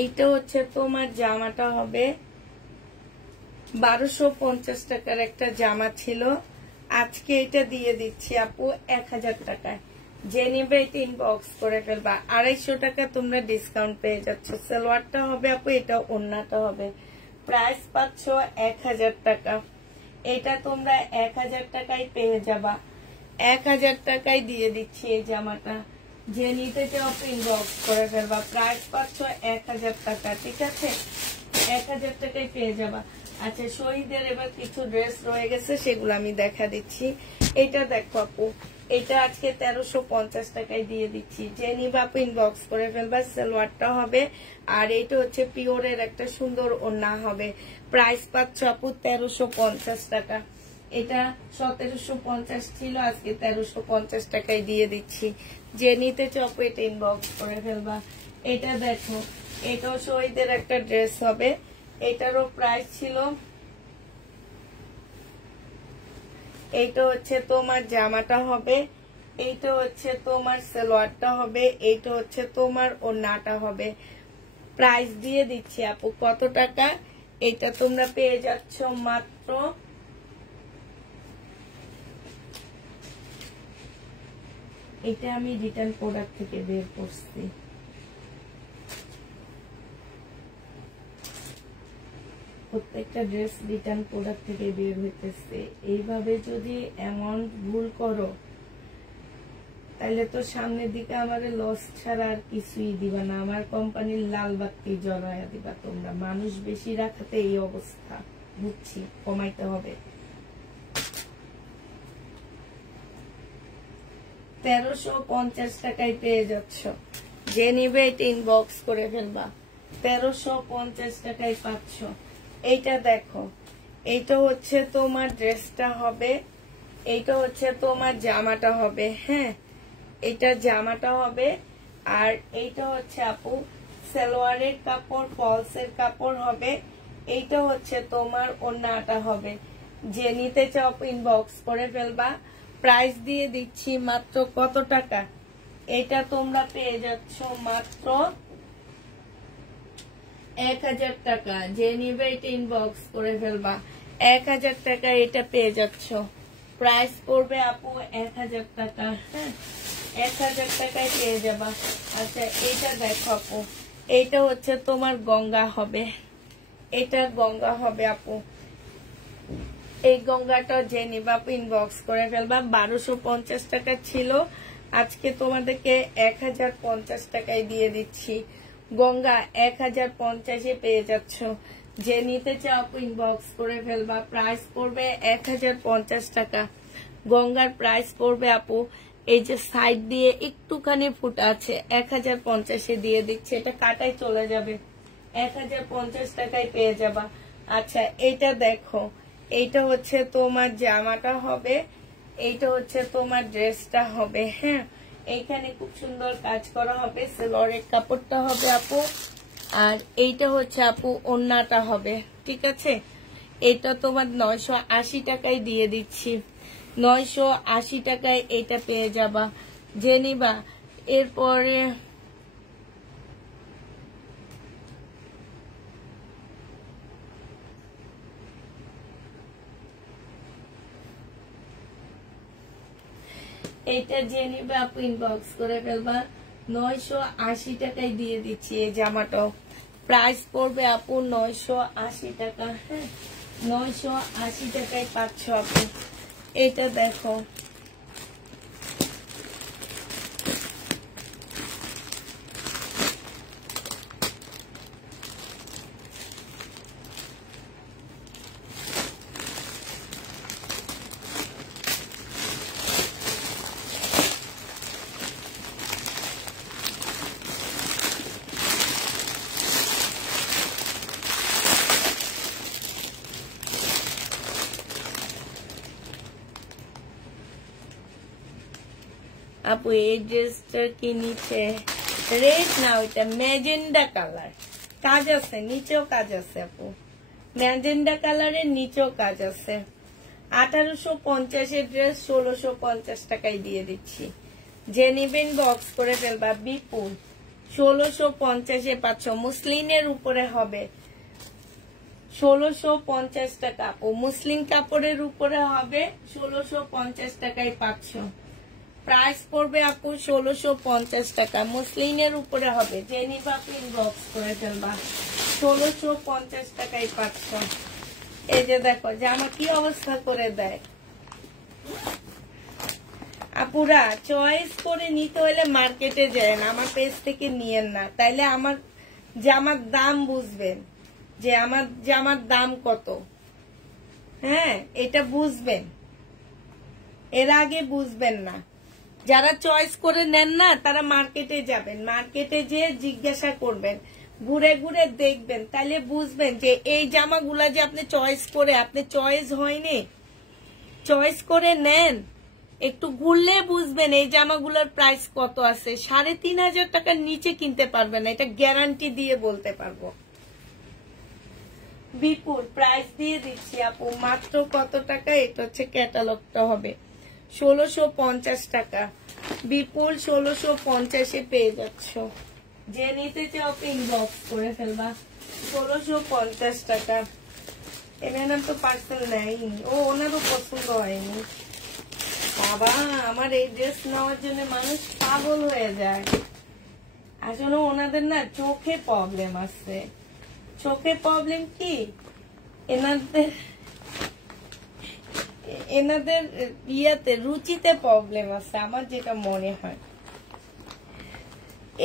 এইটা হচ্ছে তোমার জামাটা হবে, 1250 টাকার একটা জামা ছিল, আজকে এটা দিয়ে দিচ্ছি আপু 1000 টাকায়। যে নিবে এটা ইনবক্স করে ফেলবা। 250 টাকা তোমরা ডিসকাউন্ট পেয়ে যাচ্ছ। সালোয়ারটা হবে আপু, এটা ওন্নাটা হবে। প্রাইস পাচ্ছ 1000 টাকা। এটা তোমরা 1000 টাকায় পেয়ে যাবা। 1000 টাকায় দিয়ে দিচ্ছি এই জামাটা। যে নিতে চাও ইনবক্স করে ফেলবা। প্রাইস পাচ্ছ 1000 টাকা। ঠিক আছে, 1000 টাকায় পেয়ে যাবা। আচ্ছা, শহীদের এবার কিছু ড্রেস রয়ে গেছে, সেগুলো আমি দেখা দিচ্ছি। এটা দেখো আপু, এটা আজকে 1350 টাকায় দিয়ে দিচ্ছি। যে নিবা আপু ইনবক্স করে ফেলবা। সালোয়ারটা হবে, আর এইটা হচ্ছে পিওরের একটা সুন্দর ওন্না হবে। প্রাইস পাচ্ছ আপু 1350 টাকা। এটা 1750 ছিল, আজকে 1350 টাকায় দিয়ে দিচ্ছি। যে নিতে চাও এটা ইনবক্স করে ফেলবা। এটা দেখো, এটাও শহীদের একটা ড্রেস হবে, এটারও প্রাইস ছিল, এইটা হচ্ছে তোমার জামাটা হবে, এইটা হচ্ছে তোমার সালোয়ারটা হবে, এইটা হচ্ছে তোমার ওন্নাটা হবে। প্রাইস দিয়ে দিচ্ছি আপু কত টাকা? এটা তোমরা পেয়ে যাচ্ছ মাত্র, এটা আমি রিটার্ন প্রোডাক্ট থেকে বের করছি, প্রত্যেকটা ড্রেস রিটার্ন প্রোডাক্ট থেকে বের হইতেছে। এইভাবে যদি অ্যামাউন্ট ভুল করো তাহলে তো সামনের দিকে আমার লস ছাড়া আর কিছুই দিবা না। আমার কোম্পানির লাল বাতি জ্বলাইয়া দিবা তোমরা। মানুষ বেশি রাখাতে এই অবস্থা। বুঝছি কমাইতে হবে। 1350 টাকায় পেয়ে যাচ্ছ, যে নিবে এটা ইনবক্স করে ফেলবা। 1350 টাকায় পাচ্ছ। এইটা দেখো, এইটা হচ্ছে তোমার ড্রেসটা হবে, এইটা হচ্ছে তোমার জামাটা হবে। হ্যাঁ, এটা জামাটা হবে, আর এইটা হচ্ছে আপু সালোয়ারের কাপড়, ফলসের কাপড় হবে। এইটা হচ্ছে তোমার ওড়নাটা হবে। যে নিতে চাও ইনবক্স করে ফেলবা। প্রাইস দিয়ে দিচ্ছি মাত্র কত টাকা? এটা তোমরা পেয়ে যাচ্ছ মাত্র 1000 টাকা। যে নিবে এটা ইনবক্স করে ফেলবা। 1000 টাকা এটা পেয়ে যাচ্ছ। প্রাইস পড়বে আপু 1000 টাকা। হ্যাঁ, 1000 টাকায় পেয়ে যাবা। আচ্ছা, এইটা দেখো আপু, এইটা হচ্ছে তোমার গঙ্গা হবে, এটা গঙ্গা হবে আপু। এই গঙ্গাটা যে নিবা আপু ইনবক্স করে ফেলবা। 1250 টাকা ছিল, আজকে তোমাদেরকে 1050 টাকায় দিয়ে দিচ্ছি। গঙ্গা 1050-এ পেয়ে যাচ্ছ। যে নিতে চাও আপু ইনবক্স করে ফেলবা। প্রাইস পড়বে 1050 টাকা। গঙ্গার প্রাইস পড়বে আপু, এই যে সাইড দিয়ে একটুখানি ফুটা আছে, 1050-এ দিয়ে দিচ্ছে। এটা কাটাই চলে যাবে, 1050 টাকায় পেয়ে যাবা। আচ্ছা, এইটা দেখো, এইটা হচ্ছে তোমার জামাটা হবে, এইটা হচ্ছে তোমার ড্রেসটা হবে। হ্যাঁ, এইখানে খুব সুন্দর কাজ করা হবে, সালোয়ারের কাপড়টা হবে আপু, আর এইটা হচ্ছে আপু ওড়নাটা হবে। ঠিক আছে, এটা তোমার 980 টাকায় দিয়ে দিচ্ছি। 980 টাকায় এটা পেয়ে যাবা, যে নিবা। এরপরে এটা যে নিবে আপু ইনবক্স করে ফেলবা। 980 টাকায় দিয়ে দিচ্ছি এই জামাটাও। প্রাইস পড়বে আপু 980 টাকা। হ্যাঁ, 980 টাকায় পাচ্ছ আপু। এটা দেখো, আপু এই ড্রেসটা কি নিচে রেড না, ওইটা ম্যাজেন্ডা কালার, কাজ আছে নিচেও কাজ আছে আপু। ম্যাজেন্ডা কালারের নিচেও কাজ আছে। 1850-এর ড্রেস 1650 টাকায় দিয়ে দিচ্ছি। যে নিবেন বক্স করে ফেলবা। বিপুল 1650-এ পাচ্ছ। মুসলিনের উপরে হবে 1650 টাকা আপু। মুসলিম কাপড়ের উপরে হবে 1650 টাকায় পাচ্ছ। প্রাইস পড়বে আপু 1650 টাকা। মুসলিনের উপরে হবে, যে নিবা আপনি ইনবক্স করে ফেলবা। 1650 টাকায় পাচ্ছ। এই যে দেখো জামা কি অবস্থা করে দেয়। আপুরা চয়েস করে নিতে হলে মার্কেটে যায় না, আমার পেজ থেকে নিয়েন না, তাইলে আমার জামার দাম বুঝবেন যে আমার জামার দাম কত। হ্যাঁ, এটা বুঝবেন, এর আগে বুঝবেন না। যারা চয়েস করে নেন না তারা মার্কেটে যাবেন, মার্কেটে যেয়ে জিজ্ঞাসা করবেন, ঘুরে ঘুরে দেখবেন, তাহলে বুঝবেন যে এই জামাগুলা যে আপনি চয়েস করে, আপনি চয়েস হয়নি, চয়েস করে নেন, একটু ঘুরলে বুঝবেন এই জামাগুলোর প্রাইস কত আছে। 3500 টাকার নিচে কিনতে পারবেন না, এটা গ্যারান্টি দিয়ে বলতে পারবো। বিপুল প্রাইস দিয়ে দিচ্ছি আপু মাত্র কত টাকা? এটা হচ্ছে ক্যাটালগটা হবে 1650 টাকা। বিপুল 1650-এ পেয়ে যাচ্ছ। যে নিতে চাও ইনবক্স করে ফেলবা। 1650 টাকা। এমএনএম তো পার্সেল নেয়নি, ও ওনারও পছন্দ হয়নি। বাবা, আমার এই ড্রেস নেওয়ার জন্য মানুষ পাগল হয়ে যায়। আসলে ওনাদের না চোখে প্রবলেম আছে। চোখে প্রবলেম কি, এনাদের ইয়াতে রুচিতে প্রবলেম আছে, আমার যেটা মনে হয়।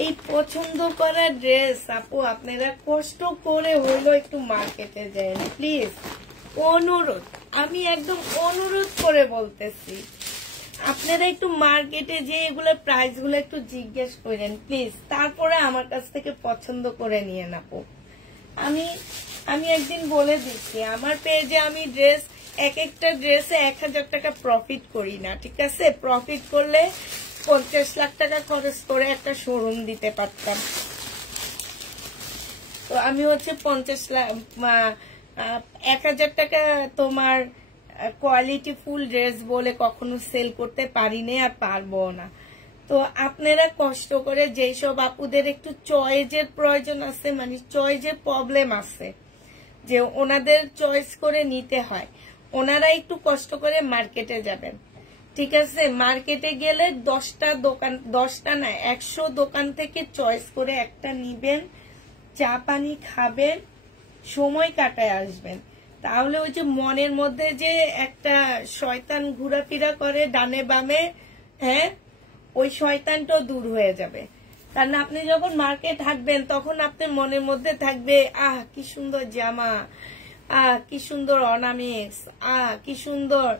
এই পছন্দ করা ড্রেস আপু আপনারা কষ্ট করে হইলো একটু মার্কেটে যান প্লিজ। অনুরোধ, আমি একদম অনুরোধ করে বলতেছি, আপনারা একটু মার্কেটে যে এগুলোর প্রাইস গুলো একটু জিজ্ঞেস করেন প্লিজ, তারপরে আমার কাছ থেকে পছন্দ করে নিয়ে নেবো। আমি একদিন বলে দিচ্ছি, আমার পেজে আমি ড্রেস এক একটা ড্রেসে 1000 টাকা প্রফিট করি না, ঠিক আছে? প্রফিট করলে 50 লাখ টাকা খরচ করে একটা শোরুম দিতে পারতাম। তো আমি হচ্ছে 1000 টাকা তোমার কোয়ালিটি ফুল ড্রেস বলে কখনো সেল করতে পারিনি আর পারবো না। তো আপনারা কষ্ট করে, যেসব আপুদের একটু চয়েজের প্রয়োজন আছে, মানে চয়েজের প্রবলেম আছে, যে ওনাদের চয়েস করে নিতে হয়, ওনারা একটু কষ্ট করে মার্কেটে যাবেন, ঠিক আছে? মার্কেটে গেলে 10টা দোকান, 10টা না 100 দোকান থেকে চয়েস করে একটা নিবেন, চা পানি খাবেন, সময় কাটায় আসবেন। তাহলে ওই যে মনের মধ্যে যে একটা শয়তান ঘোরাফেরা করে ডানে বামে, হ্যাঁ, ওই শয়তানটাও দূর হয়ে যাবে। কারণ আপনি যখন মার্কেট হাঁটবেন তখন আপনার মনের মধ্যে থাকবে, আহ কি সুন্দর জামা, আহ কি সুন্দর অর্নামেন্টস, আহ কি সুন্দর।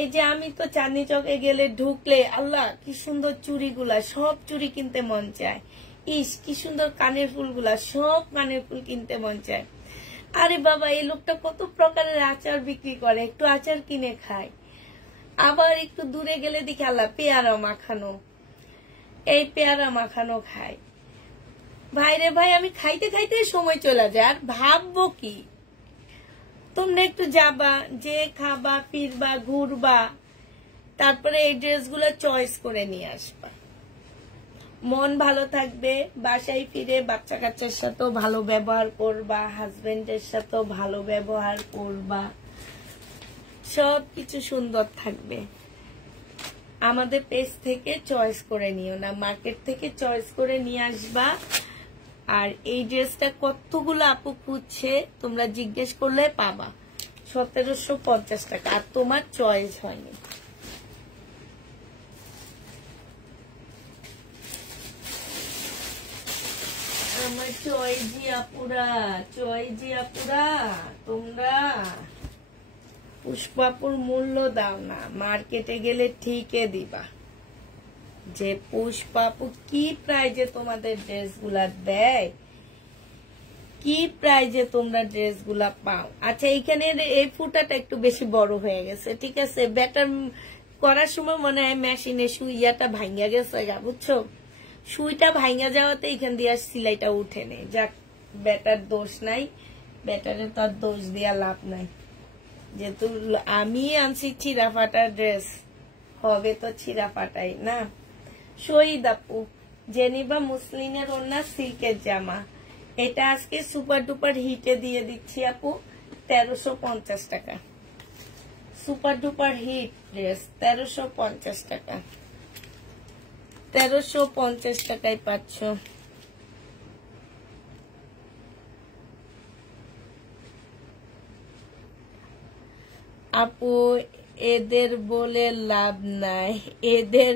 এই যে আমি তো চাঁদনি চকে গেলে ঢুকলে আল্লাহ কি সুন্দর চুড়িগুলা, সব চুড়ি কিনতে মন চায়। ইস কি সুন্দর কানের ফুলগুলা, সব কানের ফুল কিনতে মন চায়। আরে বাবা, এই লোকটা কত প্রকারের আচার বিক্রি করে, একটু আচার কিনে খায়। আবার একটু দূরে গেলে দেখি আল্লাহ পেয়ারা মাখানো, এই পেয়ারা মাখানো খায়। ভাইরে ভাই, আমি খাইতে খাইতে সময় চলে যায়, আর ভাববো কি? তোমরা একটু যাবা, যে খাবা, ফিরবা, ঘুরবা, তারপরে এই ড্রেসগুলো চয়েস করে নিয়ে আসবা, মন ভালো থাকবে। বাসায় ফিরে বাচ্চা কাচ্চার সাথেও ভালো ব্যবহার করবা, হাজবেন্ডের সাথেও ভালো ব্যবহার করবা, সবকিছু সুন্দর থাকবে। আমাদের পেজ থেকে চয়েস করে নিও না, মার্কেট থেকে চয়েস করে নিয়ে আসবা। আর এই ড্রেসটা কতগুলো আপু খুঁজছে, তোমরা জিজ্ঞেস করলে পাবা 1750 টাকা, আর তোমার চয়েস হয়নি। আমার চয়েজি আপুরা, চয়েজি আপুরা, তোমরা পুষ্পাপুর মূল্য দাও না, মার্কেটে গেলে ঠিকই দিবা যে পুষ্পাপু কি প্রাইজে তোমাদের ড্রেসগুলা দেয়, কি প্রাইজে তোমরা ড্রেসগুলা পাও। আচ্ছা, এইখানে এই ফুটাটা একটু বেশি বড় হয়ে গেছে, ঠিক আছে? ব্যাটার করার সময় মনে হয় মেশিনে সুইয়াটা ভাঙ্গা গেছে, বুঝছো? সুইটা ভাঙ্গা যাওয়াতে এখান দিয়ে সিলাইটা উঠে নেই। যাক, ব্যাটার দোষ নাই, ব্যাটারে তো আর দোষ দিয়া লাভ নাই। যেহেতু আমি আনছি ছিঁড়া ফাটা ড্রেস, হবে তো ছিঁড়া ফাটাই না। শহীদ আপু, জেনিবা মুসলিনের ওড়না সিল্কের জামা, এটা আজকে সুপার ডুপার হিটে দিয়ে দিচ্ছি আপু 1350 টাকা। সুপার ডুপার হিট ড্রেস 1350 টাকা, 1350 টাকায় পাচ্ছ। আপু এদের বলে লাভ নাই, এদের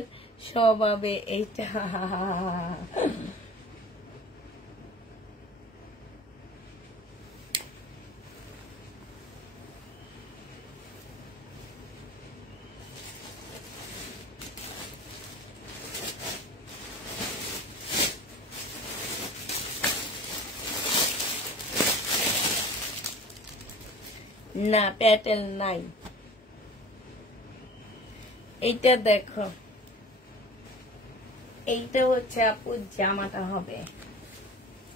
স্বভাবে এইটা। না, প্যাটেল নাই। এইটা দেখো, এইটা হচ্ছে আপু জামাটা হবে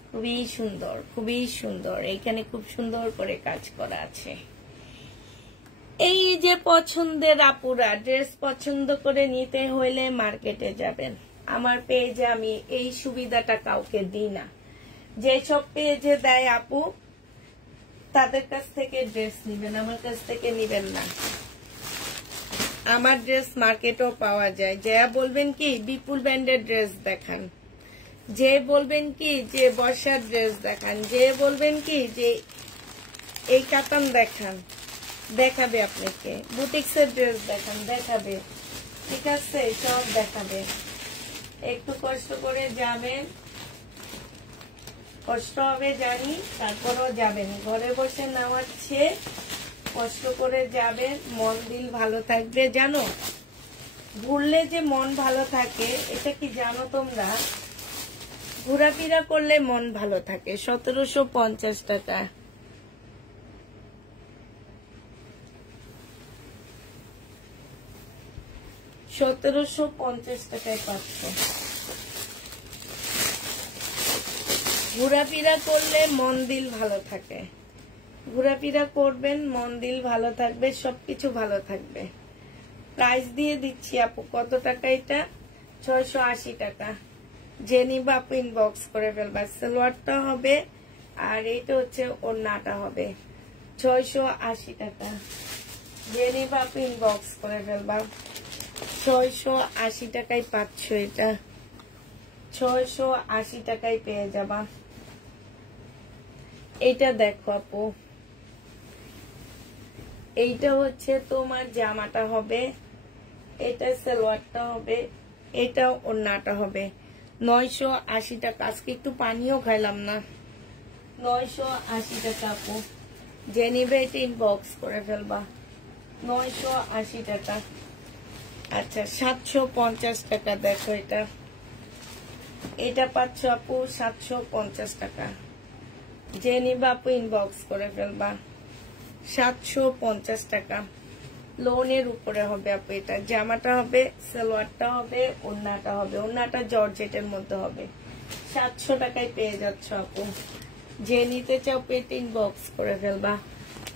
খুবই সুন্দর, খুবই সুন্দর। এইখানে খুব সুন্দর করে কাজ করা আছে। এই যে পছন্দের আপুরা, ড্রেস পছন্দ করে নিতে হইলে মার্কেটে যাবেন। আমার পেজে আমি এই সুবিধাটা কাউকে দিই না। যেসব পেজে দেয় আপু, তাদের কাছ থেকে ড্রেস নিবেন, আমার কাছ থেকে নিবেন না। আমার ড্রেস মার্কেটেও পাওয়া যায়। যে বলবেন কি বিপুল ব্র্যান্ডের ড্রেস দেখান, যে বলবেন কি যে বর্ষার ড্রেস দেখান, যে বলবেন কি যে এই কাতান দেখান, দেখাবে আপনাকে। বুটিক্সের ড্রেস দেখান, দেখাবে, ঠিক আছে? সব দেখাবে। একটু কষ্ট করে যাবেন, কষ্ট হবে জানি, তারপরেও যাবেন। ঘরে বসে নেওয়ার চেয়ে কষ্ট করে যাবেন, মন দিল ভালো থাকবে। জানো ঘুরলে যে মন ভালো থাকে, এটা কি জানো তোমরা? ঘোরাফেরা করলে মন ভালো থাকে। 1750 টাকা। টাকায় পাচ্ছ। ঘোরাফেরা করলে মন দিল ভালো থাকে। ঘোরাফেরা করবেন, মন দিল ভালো থাকবে, সবকিছু ভালো থাকবে। প্রাইস দিয়ে দিচ্ছি আপু। কত টাকা এটা? 680 টাকা। যে নিবা আপু ইনবক্স করে ফেলবা। সালোয়ারটা হবে আর এইটা হচ্ছে ওড়নাটা হবে। 680 টাকা। যে নিবা আপু ইনবক্স করে ফেলবা। 680 টাকায় পাচ্ছ এটা। 680 টাকায় পেয়ে যাবা। এইটা দেখো আপু, এইটা হচ্ছে তোমার জামাটা হবে, এটা সালোয়ারটা হবে, এটা ওড়নাটা হবে। 980 টাকা। আজকে একটু পানিও খাইলাম না। 980 টাকা আপু। যে নিবে এটা ইনবক্স করে ফেলবা। 980 টাকা। আচ্ছা 750 টাকা। দেখো এটা, এটা পাচ্ছ আপু 750 টাকা। যে নিবা আপু ইনবক্স করে ফেলবা। 750 টাকা। লোনের উপরে হবে আপু। এটা জামাটা হবে, সালোয়ারটা হবে, ওড়নাটা হবে। ওড়নাটা জর্জেটের মধ্যে হবে। 700 টাকায় পেয়ে যাচ্ছ আপু। যে নিতে চাও পেট ইনবক্স করে ফেলবা।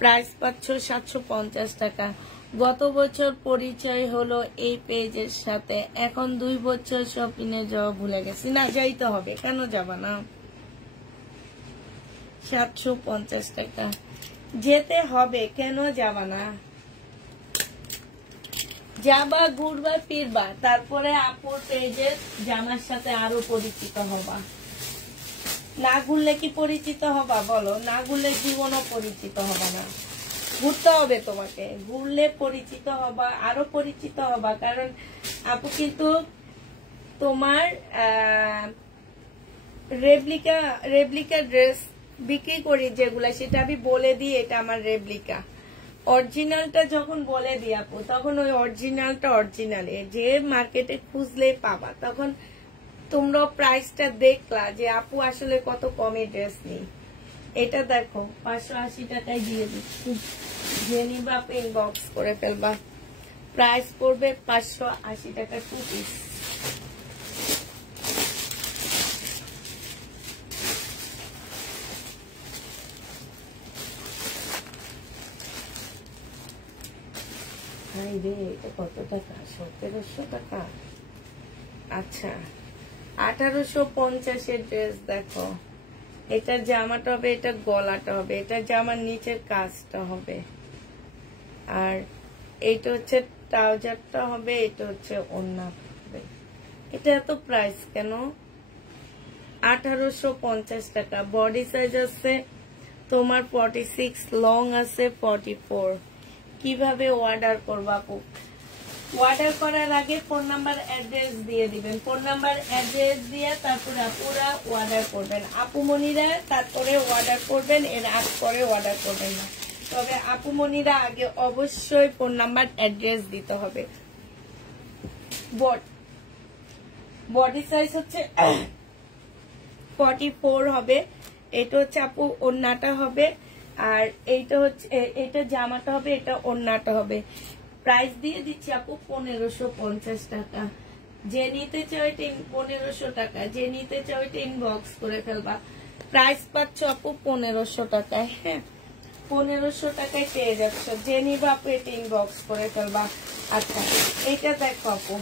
প্রাইস পাচ্ছ 750 টাকা। গত বছর পরিচয় হলো এই পেজের সাথে, এখন 2 বছর শপিংয়ে যাওয়া ভুলে গেছি। না, যাইতে হবে, কেন যাবা না? 750 টাকা। যেতে হবে, কেন যাবা না? যাবা, ঘুরবা, ফিরবা, তারপরে আপুর পেজের জামার সাথে আরো পরিচিত হবা। না ঘুরলে কি পরিচিত হবা বলো? না ঘুরলে জীবনও পরিচিত হবা না। ঘুরতে হবে তোমাকে, ঘুরলে পরিচিত হবা, আরো পরিচিত হবা। কারণ আপু কিন্তু তোমার রেপ্লিকা ড্রেস বিক্রি করি যেগুলা, সেটা আমি বলে দিই এটা আমার রেপ্লিকা। অরিজিনালটা যখন বলে দিই আপু, তখন ওই অরিজিনালটা অরিজিনালে যে মার্কেটে খুঁজলে পাবা। তখন তোমরা প্রাইসটা দেখলা যে আপু আসলে কত কমে ড্রেস নেই। এটা দেখো 580 টাকায় দিয়ে দিচ্ছি। যে নিবা আপু ইনবক্স করে ফেলবা। প্রাইস পড়বে 580 টাকা 2 পিস। এটা কত টাকা? 1700 টাকা। আচ্ছা 1850 এর ড্রেস দেখো। এটা জামাটা হবে, এটা গলাটা হবে, এটা জামার নিচের কাজটা হবে, আর এইটা হচ্ছে ট্রাউজারটা হবে, এটা হচ্ছে ওড়না হবে। এটা এত প্রাইস কেন? 1850 টাকা। বডি সাইজ আছে তোমার 46, লং আছে 44। কিভাবে অর্ডার করবা আপু? অর্ডার করার আগে ফোন নাম্বার অ্যাড্রেস দিয়ে দিবেন। ফোন নাম্বার অ্যাড্রেস দিয়ে তারপরে আপুরা অর্ডার করবেন। আপুমনিরা তারপরে অর্ডার করবেন, এর আগ করে অর্ডার করবেন না। তবে আপুমনিরা আগে অবশ্যই ফোন নাম্বার অ্যাড্রেস দিতে হবে। বডি সাইজ হচ্ছে 44 হবে। এটা হচ্ছে আপু ওড়নাটা হবে, আর এইটা হচ্ছে, এটা জামাটা হবে, এটা ওড়নাটা হবে। প্রাইস দিয়ে দিচ্ছি আপু 1550 টাকা। যে নিতে চাও এটা 1500 টাকা। যে নিতে চাও এটা ইনবক্স করে ফেলবা। প্রাইস পাচ্ছ আপু 1500 টাকায়। হ্যাঁ 1500 টাকায় পেয়ে যাচ্ছ। যে নিবা আপু এটা ইনবক্স করে ফেলবা। আচ্ছা এটা দেখো আপু,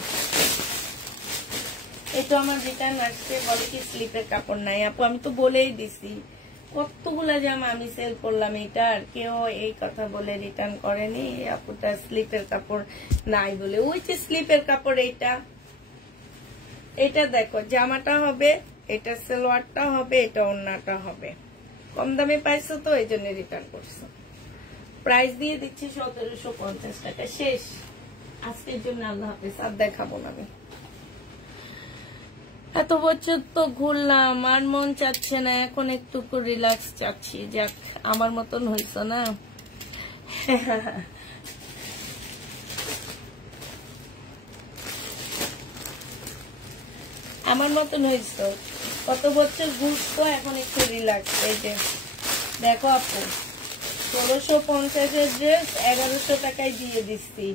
এটা আমার রিটার্ন আসছে, বলে কি স্লিপের কাপড় নাই। আপু আমি তো বলেই দিছি, কতগুলা জামা আমি সেল করলাম, এটা আর কেউ এই কথা বলে রিটার্ন করেনি আপুটা স্লিপের কাপড় নাই বলে। ওই যে স্লিপের কাপড় এইটা, এটা দেখো জামাটা হবে, এটা সালোয়ারটা হবে, এটা ওড়নাটা হবে। কম দামে পাইছো তো এই জন্য রিটার্ন করছো। প্রাইস দিয়ে দিচ্ছি 1750 টাকা। শেষ আজকের জন্য। আল্লাহ হাফেজ। আর দেখাবো না আমি। এত বছর তো ঘুরলাম, আর মন চাচ্ছে না, এখন একটু রিল্যাক্স চাচ্ছি। যাক আমার মতন হইছো না। আমার মতন হয়েছে, কত বছর ঘুরতো, এখন একটু রিল্যাক্স। এই যে দেখো আপু, 1650-এর ড্রেস 1100 টাকায় দিয়ে দিচ্ছি,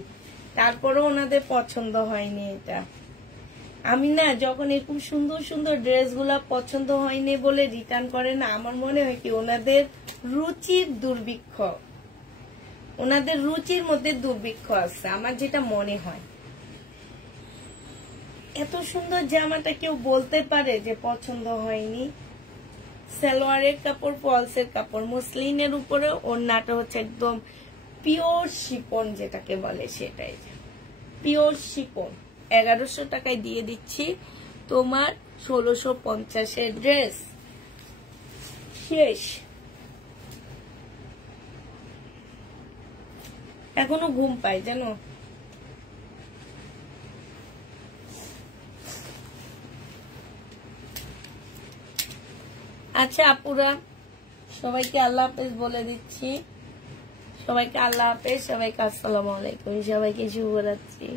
তারপরে ওনাদের পছন্দ হয়নি। এটা আমি না, যখন এরকম সুন্দর সুন্দর ড্রেসগুলা পছন্দ হয়নি বলে রিটার্ন করে না, আমার মনে হয় কি ওনাদের রুচির দুর্ভিক্ষ, ওনাদের রুচির মধ্যে দুর্ভিক্ষ আছে, আমার যেটা মনে হয়। এত সুন্দর জামাটা কেউ বলতে পারে যে পছন্দ হয়নি? সালোয়ারের কাপড়, ফলসের কাপড়, মসলিনের উপরে ওড়নাটা হচ্ছে একদম পিওর শিপন, যেটাকে বলে সেটাই, পিওর শিপন। 1100 টাকায় দিয়ে দিচ্ছি তোমার 1650-এর ড্রেস। শেষ, এখনো ঘুম পাই জানো। আচ্ছা আপুরা, সবাইকে আল্লাহ হাফেজ বলে দিচ্ছি, সবাইকে আল্লাহ হাফেজ, সবাইকে আসসালামু আলাইকুম, সবাইকে শুভরাত্রি।